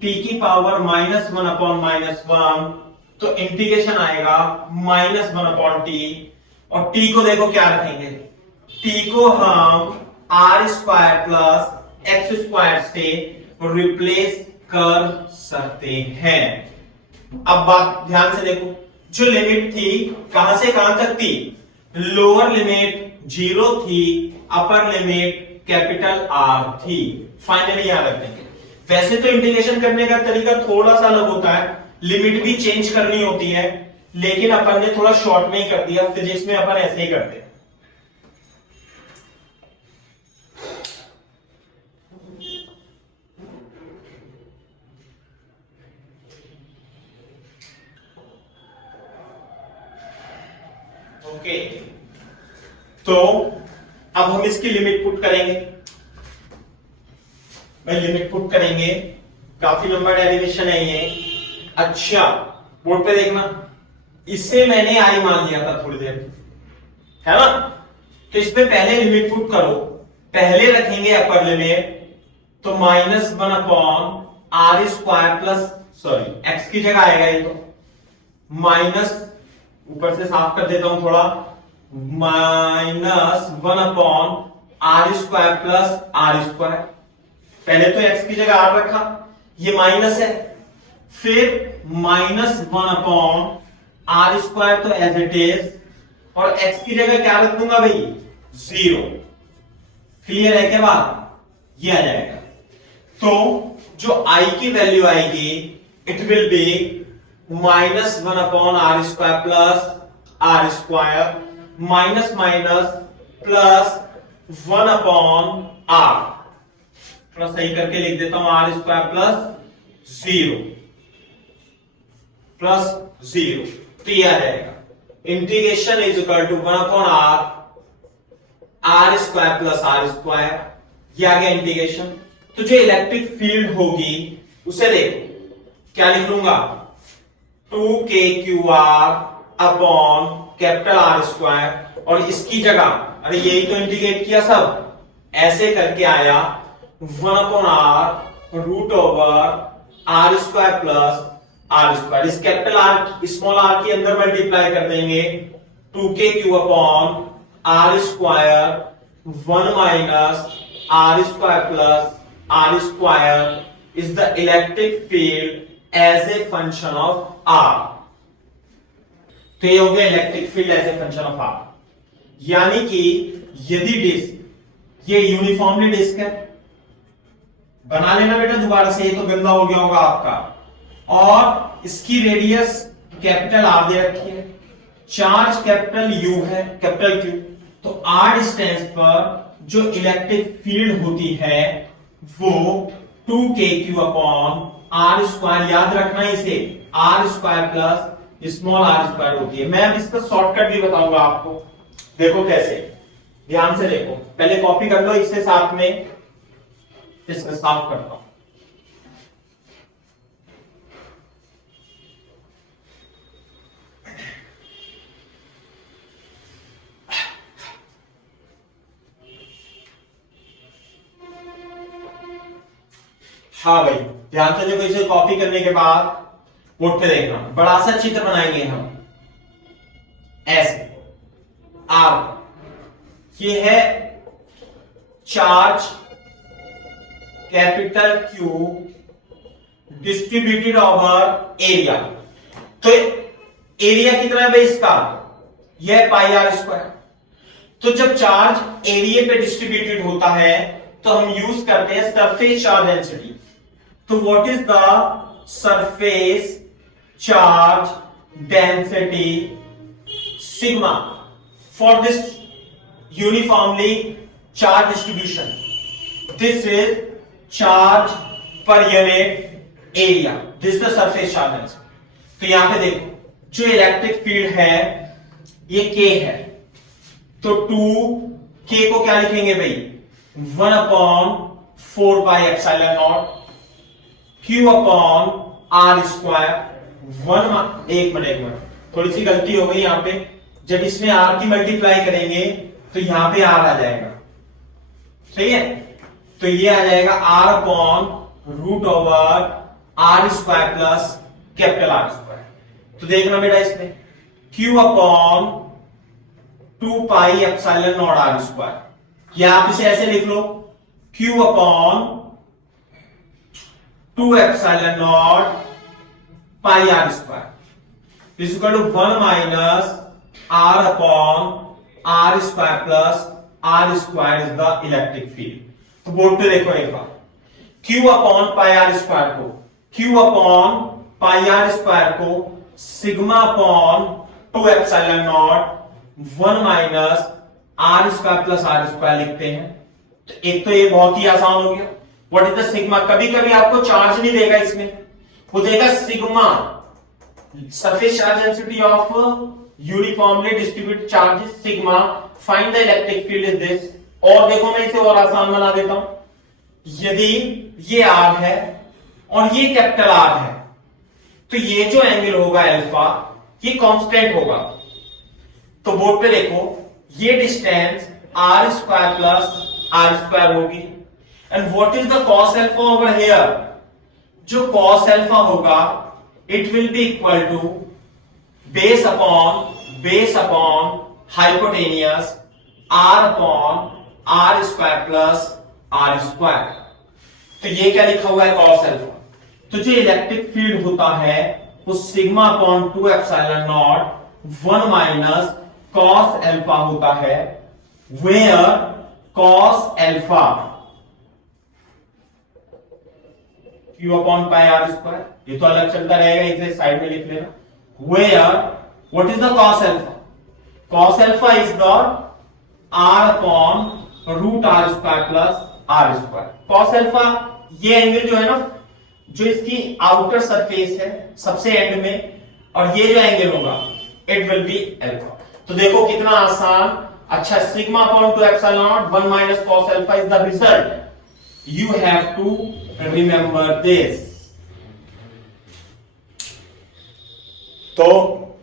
टी की पावर -1 अपॉन -1, तो इंटीग्रेशन आएगा -1 अपॉन टी, और टी को देखो क्या रखेंगे, टी को हम R square plus X square से रिप्लेस कर सकते हैं। अब बात ध्यान से देखो, जो लिमिट थी कहां से कहां तक थी, लोअर लिमिट 0 थी, अपर लिमिट कैपिटल आर थी, फाइनली याद रख देंगे। वैसे तो इंटीग्रेशन करने का तरीका थोड़ा सा अलग होता है, लिमिट भी चेंज करनी होती है, लेकिन अपन ने थोड़ा शॉर्ट में ही कर दिया, फिजिक्स में अपन ऐसे ही करते हैं। ओके, तो अब हम इसकी लिमिट पुट करेंगे, भाई लिमिट पुट करेंगे, काफी लंबा डेरिवेशन है ये। अच्छा बोर्ड पे देखना, इससे मैंने आई मान लिया था थोड़ी देर, है ना, तो इसमें पहले लिमिट पुट करो, पहले रखेंगे अपर लिमिट, तो -1 upon R square plus, sorry X की जगह आएगा ये, तो माइनस, ऊपर से साफ कर देता हूं थोड़ा, -1 upon R square plus R square, पहले तो x की जगह r रखा, ये माइनस है, फिर -1 अपॉन आर स्क्वायर तो एज इट इज, और x की जगह क्या रख दूंगा भाई 0, क्लियर है क्या बात, ये आ जाएगा। तो जो i की वैल्यू आएगी it will be -1 upon R square plus R square, minus minus plus 1 upon R, थोड़ा सही करके लिख देता हूं, आर स्क्वायर प्लस 0 प्लस 0, तो ये आ जाएगा integration is equal to 1 upon R square plus R square, ये आ गया इंटीग्रेशन। तो जो इलेक्ट्रिक फील्ड होगी उसे देखो क्या लिख लूंगा, 2kqr upon capital R square, और इसकी जगह, अरे यही तो इंटीग्रेट किया सब, ऐसे करके आया 1 upon R root over R square plus R square, इस कैपिटल आर स्मॉल आर के अंदर मल्टीप्लाई कर देंगे, 2kq upon R square 1 minus R square plus R square is the electric field as a function of R. तो ये हो गया electric field as a function of R, यानी कि यदि डिस्क, ये यूनिफॉर्मली डिस्क है, बना लेना बेटा दोबारा से, ये तो गंदा हो गया होगा आपका, और इसकी रेडियस कैपिटल आर दे रखी है, चार्ज कैपिटल यू है, कैपिटल क्यू, तो आर डिस्टेंस पर जो इलेक्ट्रिक फील्ड होती है वो 2kq अपॉन आर स्क्वायर, याद रखना इसे, R square plus small R square होती है। मैं अब इसका शॉर्टकट भी बताऊंगा आपको, देखो कैसे, ध्यान से देखो, पहले कॉपी कर लो इससे साथ में, इसको साफ करता हूं। हाँ भाई ध्यान से देखो, इसे कॉपी करने के बाद बोर्ड पे देखना, बड़ा सा चित्र बनाएंगे हम ऐसे। आर ये है charge capital Q distributed over area. तो एरिया कितना है भाई इसका, यह पाई आर स्क्वायर। तो जब चार्ज एरिया पे डिस्ट्रीब्यूटेड होता है तो हम यूज करते हैं सरफेस चार्ज डेंसिटी। तो what is the surface charge density sigma for this uniformly charge distribution? This is charge per unit area, this the surface charge density. तो यहां पे देखो, जो इलेक्ट्रिक फील्ड है ये K है, तो 2K को क्या लिखेंगे भाई, 1/4πε0 Q अपॉन R स्क्वायर। एक मिनट थोड़ी सी गलती हो गई यहां पे, जब इसमें R की मल्टीप्लाई करेंगे तो यहां पे R आ जाएगा, सही है? तो ये आ जाएगा R upon root over R square plus capital R square. तो देखना बेटा इसमें Q अपॉन 2πε0 R स्क्वायर, या आप इसे ऐसे लिख लो Q upon 2ε0 pi R square is equal to 1 minus R upon R square plus R square is the electric field. तो बोर्ड पे देखो एक बार, Q upon pi R square को, Q upon pi R square को sigma upon 2ε0 1 minus R square plus R square लिखते हैं। तो एक तो ये बहुत ही आसान हो गया। What is the sigma? कभी कभी आपको चार्ज नहीं देगा इसमें, वो देगा sigma, surface charge density of uniformly distributed charges sigma, find the electric field is this. और देखो मैं इसे और आसान बना देता हूं, यदि ये R है और ये कैपिटल R है तो ये जो एंगल होगा अल्फा ये कांस्टेंट होगा। तो बोर्ड पे देखो, ये distance R square plus R square होगी। And what is the cos alpha over here? जो कॉस अल्फा होगा it will be equal to base upon hypotenuse R upon R square plus R square. तो ये क्या लिखा हुआ है, cos alpha. तो जो इलेक्ट्रिक फील्ड होता है वो sigma upon 2ε0 1 minus cos alpha होता है, where cos alpha Q upon pi R square, ये तो अलग चलता रहेगा, इसे साइड में लिख लेना। Where what is the cos alpha? Cos alpha is the R upon root R square plus R square. Cos alpha ये एंगल जो है ना, जो इसकी आउटर सरफेस है सबसे एंड में, और ये जो एंगल होगा इट विल बी अल्फा। तो देखो कितना आसान। अच्छा, sigma upon 2ε0 1 minus cos alpha is the result. You have to remember this. तो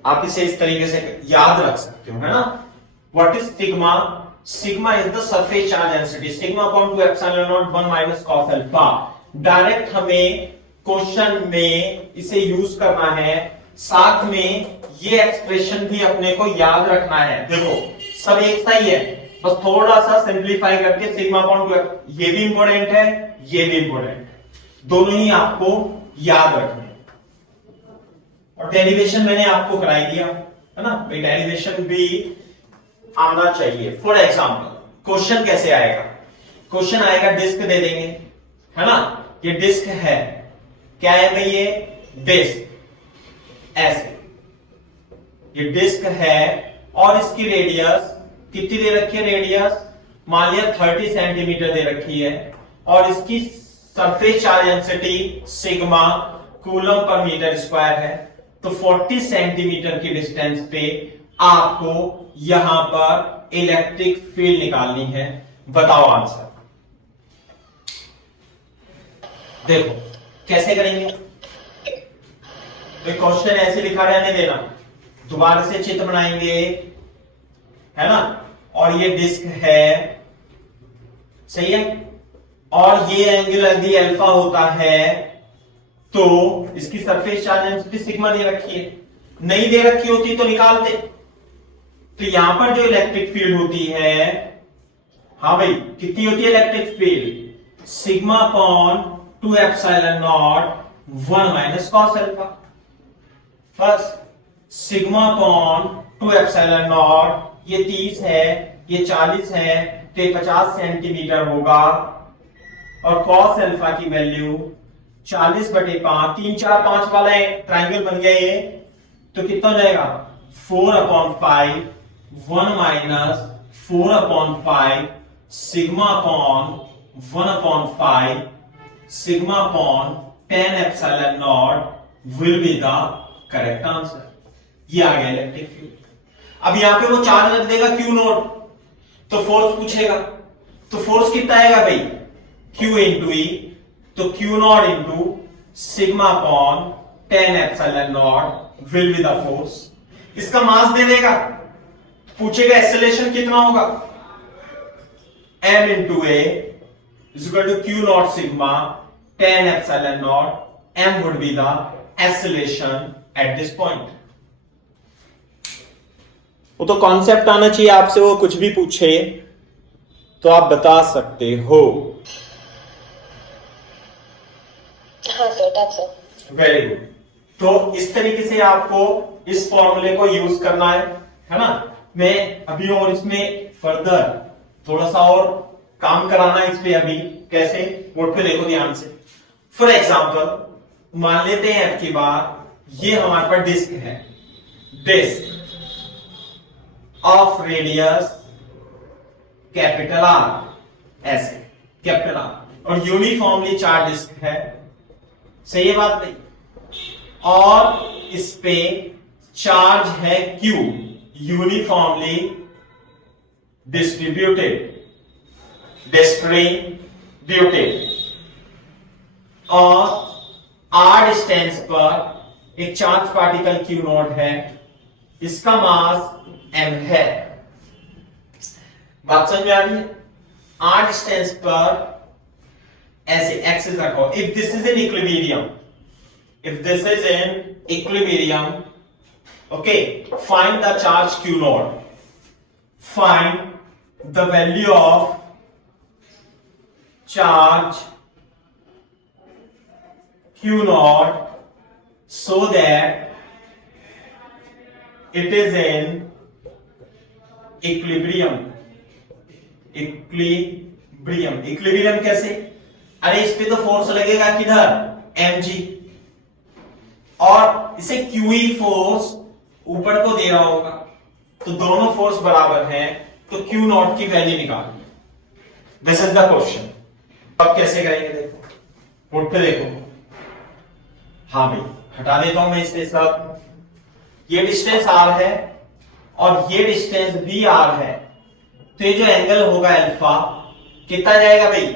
आप इसे इस तरीके से याद रख सकते हो, है ना? What is sigma? Sigma is the surface charge density, sigma upon 2ε0 1 minus cos alpha. Direct हमें क्वेश्चन में इसे यूज करना है, साथ में ये एक्सप्रेशन भी अपने को याद रखना है। देखो सब एक सा ही है, बस थोड़ा सा सिंप्लीफाई करके सिग्मा अपॉन 2, ये भी इंपॉर्टेंट है, ये भी इंपॉर्टेंट है, दोनों ही आपको याद रखने। और डेरिवेशन मैंने आपको कराई दिया, है ना भाई? डेरिवेशन भी आना चाहिए। फॉर एग्जाम्पल क्वेश्चन कैसे आएगा? क्वेश्चन आएगा, डिस्क दे देंगे, है ना? ये डिस्क है, क्या है भाई? ये डिस्क ऐसे, ये डिस्क है और इसकी रेडियस कितनी दे रखी है? रेडियस मान लिया 30 सेंटीमीटर दे रखी है, और इसकी surface charge density sigma coulomb per metre square है। तो 40 सेंटीमीटर की डिस्टेंस पे आपको यहां पर इलेक्ट्रिक फील्ड निकालनी है। बताओ आंसर। देखो कैसे करेंगे, तो क्वेश्चन ऐसे लिखा रहने देना, दोबारा से चित्र बनाएंगे, है ना। और ये डिस्क है, सही है, और ये एंगल यदि अल्फा होता है तो इसकी सरफेस चार्ज डेंसिटी सिग्मा दे रखी है, नहीं दे रखी होती तो निकालते। तो यहां पर जो इलेक्ट्रिक फील्ड होती है, हाँ भाई कितनी होती है electric field, sigma upon 2 epsilon not 1 minus cos alpha. बस सिग्मा अपॉन 2 एप्सिलॉन नॉट, ये 30 है, ये 40 है, तो ये 50 सेंटीमीटर होगा। और कॉस अल्फा की वैल्यू 40/5, 3 4 5 वाला ट्राइंगल बन गया ये, तो कितना हो जाएगा 4/5, 1 minus 4/5 sigma upon 1/5 sigma upon 10 epsilon not will be the correct answer. ये आ गया इलेक्ट्रिक फील्ड। अब यहां पे वो चार्ज रख देगा Q नॉट, तो फोर्स पूछेगा, तो फोर्स कितना आएगा भाई Q इंटू E, तो Q not into sigma upon 10 epsilon not will be the force. इसका मास दे देगा, पूछेगा एक्सेलरेशन कितना होगा, m इंटू A is equal to Q not sigma 10 epsilon not, m would be the acceleration at this point. वो तो concept आना चाहिए आपसे, वो कुछ भी पूछे तो आप बता सकते हो। हाँ sir, that's it. Very good. तो इस तरीके से आपको इस फॉर्मूले को यूज करना है ना। मैं अभी और इसमें फर्दर थोड़ा सा और काम कराना है इस पे। अभी कैसे, बोर्ड पे देखो ध्यान से। फॉर एग्जाम्पल मान लेते हैं अब की बार ये हमारे पास डिस्क है, disc of radius capital R, ऐसे कैपिटल आर, और यूनिफॉर्मली चार्ज डिस्क है, सही है बात नहीं। और इस पे चार्ज है Q, यूनिफॉर्मली डिस्ट्रीब्यूटेड, और R डिस्टेंस पर एक चार्ज पार्टिकल Q नॉट है, इसका मास m है। बात समझ में आ रही है। R डिस्टेंस पर ऐसे एक्सिस रखो। If this is in equilibrium, if this is in equilibrium, okay, find the charge Q naught, find the value of charge Q naught so that it is in equilibrium। Equilibrium कैसे, अरे इस पे तो force लगेगा किधर, mg, और इसे QE force ऊपर को दे रहा होगा, तो दोनों फोर्स बराबर हैं, तो Q नॉट की वैल्यू निकालनी। This is the question. अब कैसे करेंगे देखो, बोर्ड पे देखो। हाँ भाई हटा देता हूं मैं इससे सब। ये डिस्टेंस R है और ये डिस्टेंस भी R है, तो ये जो एंगल होगा अल्फा कितना जाएगा भाई,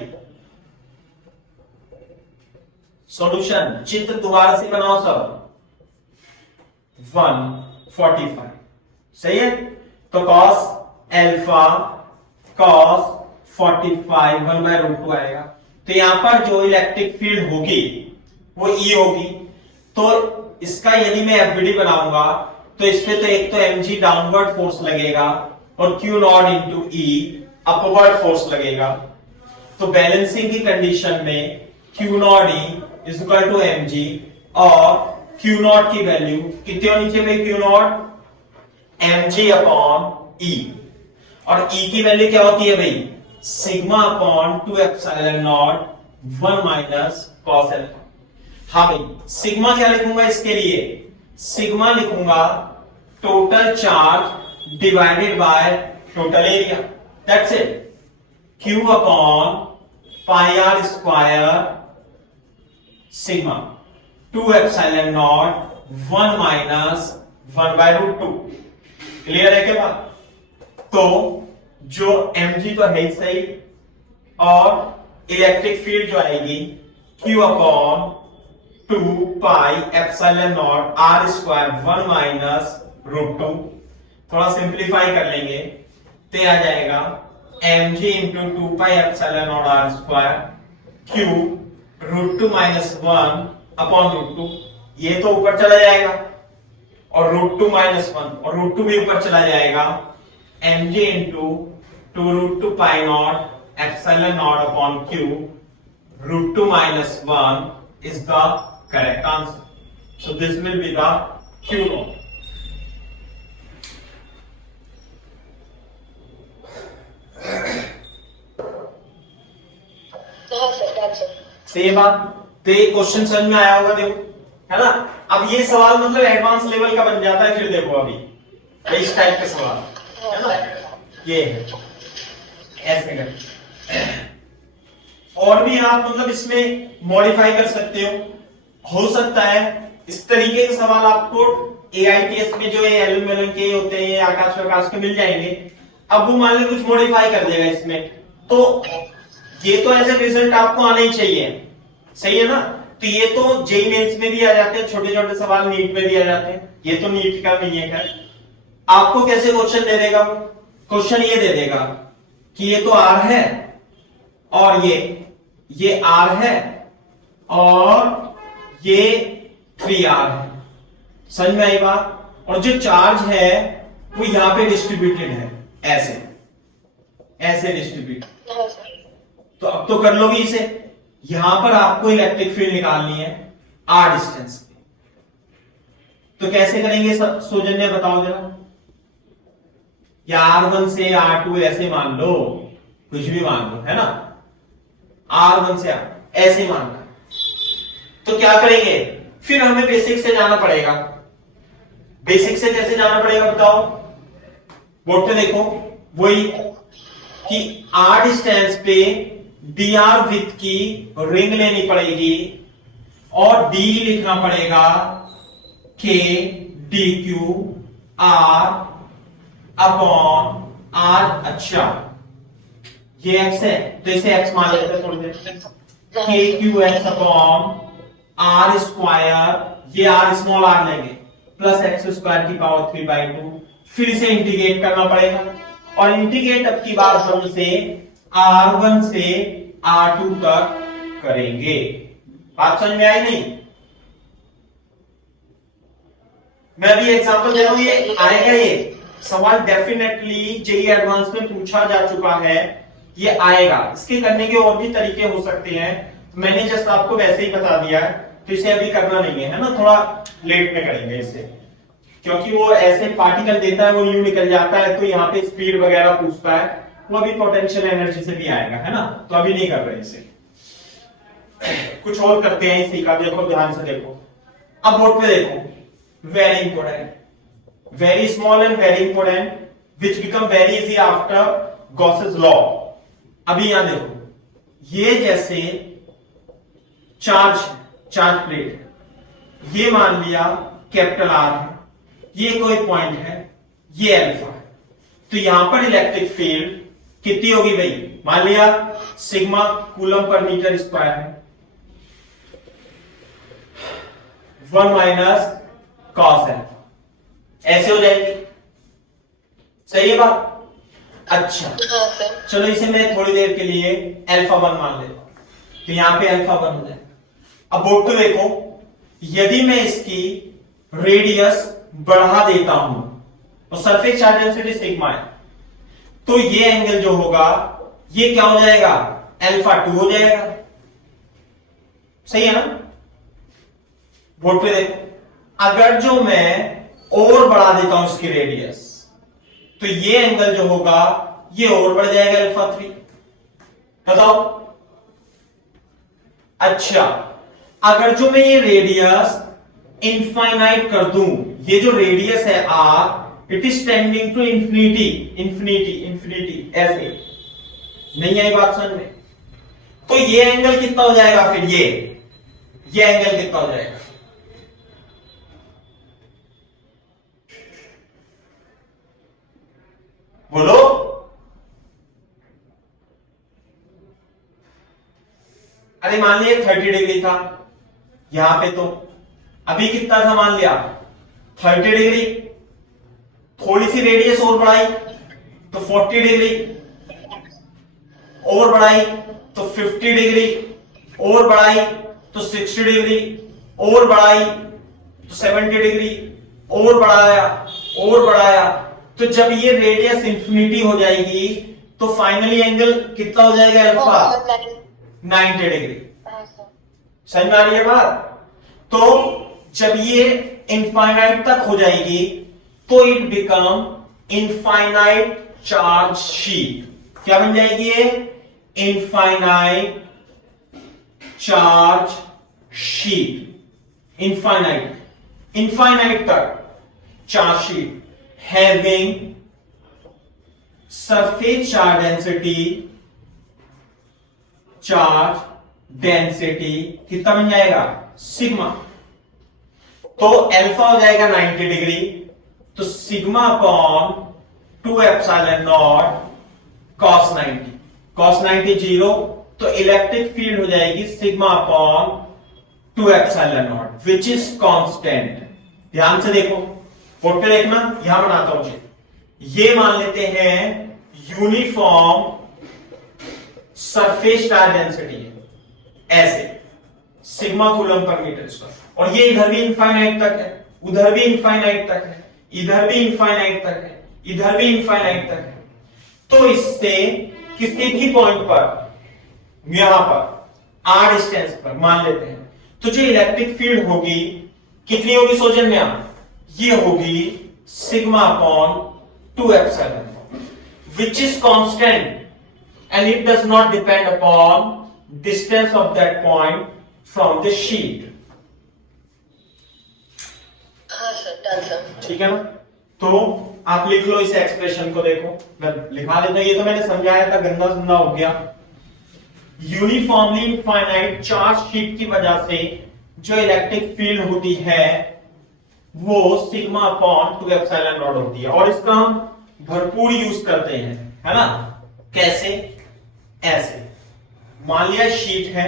सॉल्यूशन चित्र दोबारा से बनाओ सब, 145, सही है। तो cos अल्फा cos 45 1/√2 आएगा। तो यहां पर जो इलेक्ट्रिक फील्ड होगी वो E होगी। तो इसका यदि मैं एफबीडी बनाऊंगा तो इस पे तो एक तो mg डाउनवर्ड फोर्स लगेगा और Q not into E upward force लगेगा। तो बैलेंसिंग की कंडीशन में Q not E is equal to mg, और Q नॉट की वैल्यू कितनी होनी चाहिए भाई, Q not mg upon E, और E की वैल्यू क्या होती है भाई, sigma upon 2 epsilon not 1 minus cos alpha. हाँ भाई सिग्मा क्या लिखूंगा इसके लिए, सिग्मा लिखूंगा total charge divided by total area, that's it. Q upon pi R square sigma 2 epsilon not 1 minus 1/√2। Clear है क्या बात? तो जो mg तो है ही सही, और इलेक्ट्रिक फील्ड जो आएगी q upon 2 pi epsilon not r square 1 minus root 2। थोड़ा सिंप्लीफाई कर लेंगे तो आ जाएगा mg into 2 pi epsilon not r square q root 2 minus 1 upon root 2। ये तो ऊपर चला जाएगा और रूट 2 माइनस 1 और रूट 2 भी ऊपर चला जाएगा। mg into 2 root 2 pi not epsilon not upon q root 2 minus 1 is the correct answer. So this will be the q not. हाँ सर, that's it. सही बात। तो ये क्वेश्चन समझ में आया होगा, देखो है ना। अब ये सवाल मतलब एडवांस लेवल का बन जाता है, फिर देखो अभी इस टाइप के सवाल है ना, ये है ऐसे कर। और भी आप मतलब इसमें मॉडिफाई कर सकते हो सकता है इस तरीके के सवाल आपको AITS में जो एलएम के होते हैं, आकाश प्रकाश के मिल जाएंगे। अब वो मान लो कुछ मॉडिफाई कर देगा इसमें, तो ये तो ऐसे रिजल्ट आपको आना ही चाहिए, सही है ना। तो ये तो जेईई मेंस में भी आ जाते हैं, छोटे छोटे सवाल नीट में भी आ जाते हैं, ये तो नीट का नहीं है। खैर आपको कैसे क्वेश्चन दे देगा? क्वेश्चन ये दे देगा कि ये तो R है और ये R है और ये 3R है, समझ में आई बात। और जो चार्ज है वो यहां पे डिस्ट्रीब्यूटेड है, ऐसे डिस्ट्रीब्यूट। हाँ सर। तो अब तो कर लोगे इसे। यहां पर आपको इलेक्ट्रिक फील्ड निकालनी है r डिस्टेंस पे, तो कैसे करेंगे सौजन्य बताओ जरा। या r1 से r2 ऐसे मान लो, कुछ भी मान लो, है ना। r1 से ऐसे मान लो, तो क्या करेंगे फिर हमें बेसिक से जाना पड़ेगा। बेसिक से कैसे जाना पड़ेगा बताओ, बोर्ड पे देखो। वही कि r डिस्टेंस पे dr विथ की रिंग लेनी पड़ेगी और d लिखना पड़ेगा k dq r upon r। अच्छा ये x है तो इसे x मान लेते हैं थोड़ी देर। k q x upon r square, ये r स्मॉल r लेंगे, प्लस x स्क्वायर की पावर 3/2। फिर इसे इंटीग्रेट करना पड़ेगा और इंटीग्रेट अब की बार हम से r1 से r2 तक करेंगे। बात समझ में आई नहीं? मैं अभी एग्जांपल दे रहा हूं, ये आएगा, ये सवाल डेफिनेटली जेईई एडवांस में पूछा जा चुका है, ये आएगा। इसके करने के और भी तरीके हो सकते हैं, मैंने जस्ट आपको वैसे ही बता दिया है, तो इसे अभी करना नहीं है ना, थोड़ा लेट में करेंगे इसे, क्योंकि वो ऐसे पार्टिकल देता है वो यूं निकल जाता है, तो यहाँ पे स्पीड वगैरह पूछता है, वो अभी पोटेंशियल एनर्जी से भी आएगा, है ना। तो अभी नहीं कर रहे इसे, कुछ और करते हैं इसी का। देखो ध्यान से देखो, अब बोर्ड पे देखो, very important, very small and very important which become very easy after Gauss's law. अभी यहां देखो, ये जैसे चार्ज प्लेट, ये मान लिया कैपिटल R है, ये कोई पॉइंट है, ये अल्फा है, तो यहां पर इलेक्ट्रिक फील्ड कितनी होगी भाई? मान लिया sigma coulomb per metre square है, 1 माइनस कॉस अल्फा, ऐसे हो जाएगी, सही है बात। अच्छा हाँ सर। चलो इसे मैं थोड़ी देर के लिए अल्फा 1 मान लेता हूं, तो यहां पे अल्फा 1 हो जाएगा। अब बोर्ड पे देखो, यदि मैं इसकी रेडियस बढ़ा देता हूं और सरफेस चार्ज डेंसिटी सिग्मा है, तो ये एंगल जो होगा ये क्या हो जाएगा? अल्फा 2 हो जाएगा, सही है ना। बोर्ड पे देखो, अगर जो मैं और बढ़ा देता हूं इसकी रेडियस, तो ये एंगल जो होगा ये और बढ़ जाएगा अल्फा 3। बताओ। अच्छा, अगर जो मैं ये रेडियस इनफाइनाइट कर दूं, ये जो रेडियस है r, it is tending to infinity, infinity infinity, ऐसे नहीं आई बात समझ में? तो ये एंगल कितना हो जाएगा फिर? ये एंगल कितना हो जाएगा? बोलो। अरे मान लिया 30 डिग्री था यहां पे, तो अभी कितना था मान लिया 30 डिग्री, थोड़ी सी रेडियस और बढ़ाई तो 40 डिग्री, और बढ़ाई तो 50 डिग्री, और बढ़ाई तो 60 डिग्री, और बढ़ाई तो 70 डिग्री, और बढ़ाया तो जब ये रेडियस इंफिनिटी हो जाएगी तो फाइनली एंगल कितना हो जाएगा अल्फा 90 डिग्री। समझ में आ रही है बात? तो जब ये इनफाइनाइट तक हो जाएगी तो it become infinite charge sheet. क्या बन जाएगी ये? Infinite charge sheet. इनफाइनाइट तक charge sheet having surface charge density कितना बन जाएगा? सिग्मा। तो अल्फा हो जाएगा 90 डिग्री, तो sigma upon 2 epsilon not cos 90। cos 90 0, तो इलेक्ट्रिक फील्ड हो जाएगी sigma upon 2 epsilon not which is constant. ध्यान से देखो, बोर्ड पे देखना, यहां बनाता हूं जी। ये मान लेते हैं यूनिफॉर्म सरफेस चार्ज डेंसिटी है, ऐसे sigma coulomb per metre square, और ये इधर भी इनफाइनाइट तक है, उधर भी इनफाइनाइट तक है, इधर भी इनफाइनाइट तक है, इधर भी इनफाइनाइट तक है। तो इससे किसी भी पॉइंट पर, यहां पर आर डिस्टेंस पर मान लेते हैं, तो जो इलेक्ट्रिक फील्ड होगी कितनी होगी सौजन्या? ये होगी sigma upon 2 epsilon which is constant and it does not depend upon distance of that point from the sheet। हाँ सर, डन सर। ठीक है ना? तो आप लिख लो इस एक्सप्रेशन को, देखो मैं लिखा देता हूं, ये तो मैंने समझाया था, गंदा सुंदा हो गया। यूनिफॉर्मली इनफाइनाइट चार्ज शीट की वजह से जो इलेक्ट्रिक फील्ड होती है वो सिग्मा अपॉन 2 एप्सिलॉन नॉट होती है, और इसका हम भरपूर यूज करते हैं, है ना? कैसे? ऐसे मान लिया शीट है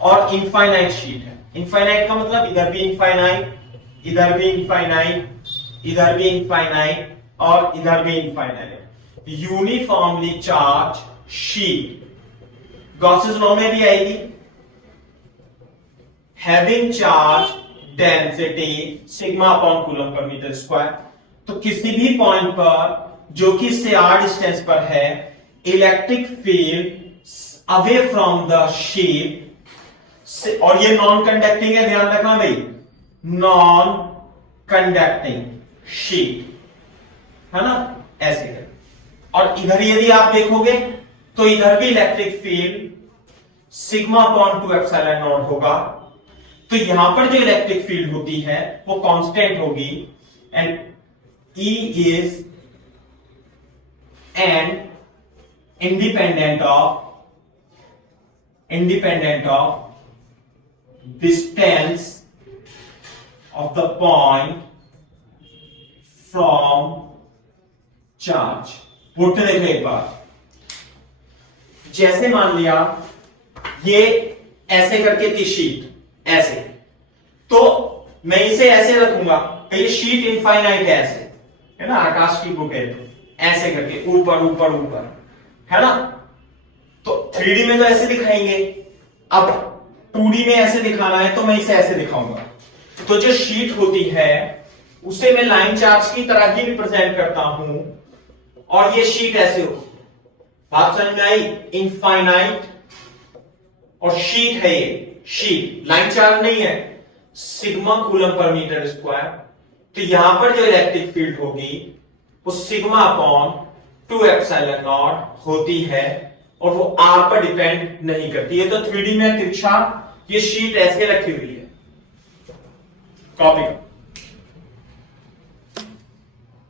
और इनफाइनाइट शीट है। इनफाइनाइट का मतलब इधर भी इनफाइनाइट, इधर भी इनफाइनाइट, इधर भी इनफाइनाइट और इधर भी infinite. Uniformly charge sheet Gauss's law में भी आएगी, having charge density sigma upon coulomb per metre square. तो किसी भी पॉइंट पर जो कि इससे r डिस्टेंस पर है, electric field away from the sheet, और ये नॉन कंडक्टिंग है, ध्यान रखना भाई, नॉन कंडक्टिंग शीट, है ना? ऐसे है। और इधर यदि आप देखोगे तो इधर भी electric field sigma upon 2 epsilon not होगा। तो यहां पर जो इलेक्ट्रिक फील्ड होती है वो कांस्टेंट होगी, and E is and independent of distance of the point from charge। Board पे देखो एक बार, जैसे मान लिया ये ऐसे करके थी शीट, ऐसे, तो मैं इसे ऐसे रखूंगा, तो ये शीट इनफाइनाइट है, ऐसे है ना, आकाश की बुक है, तो ऐसे करके ऊपर ऊपर ऊपर, है ना? तो 3D में तो ऐसे दिखाएंगे, अब 2D में ऐसे दिखाना है तो मैं इसे ऐसे दिखाऊंगा। तो जो शीट होती है उसे मैं लाइन चार्ज की तरह ही रिप्रेजेंट करता हूं, और ये शीट ऐसे हो, बात समझ में आई? इनफाइनाइट और शीट है, ये शीट लाइन चार्ज नहीं है, sigma coulomb per metre square. तो यहां पर जो इलेक्ट्रिक फील्ड होगी वो सिग्मा अपॉन 2 एप्सिलॉन नॉट होती है, और वो r पर डिपेंड नहीं करती है। तो 3D में तिरछा ये शीट ऐसे रखी हुई है, कॉपी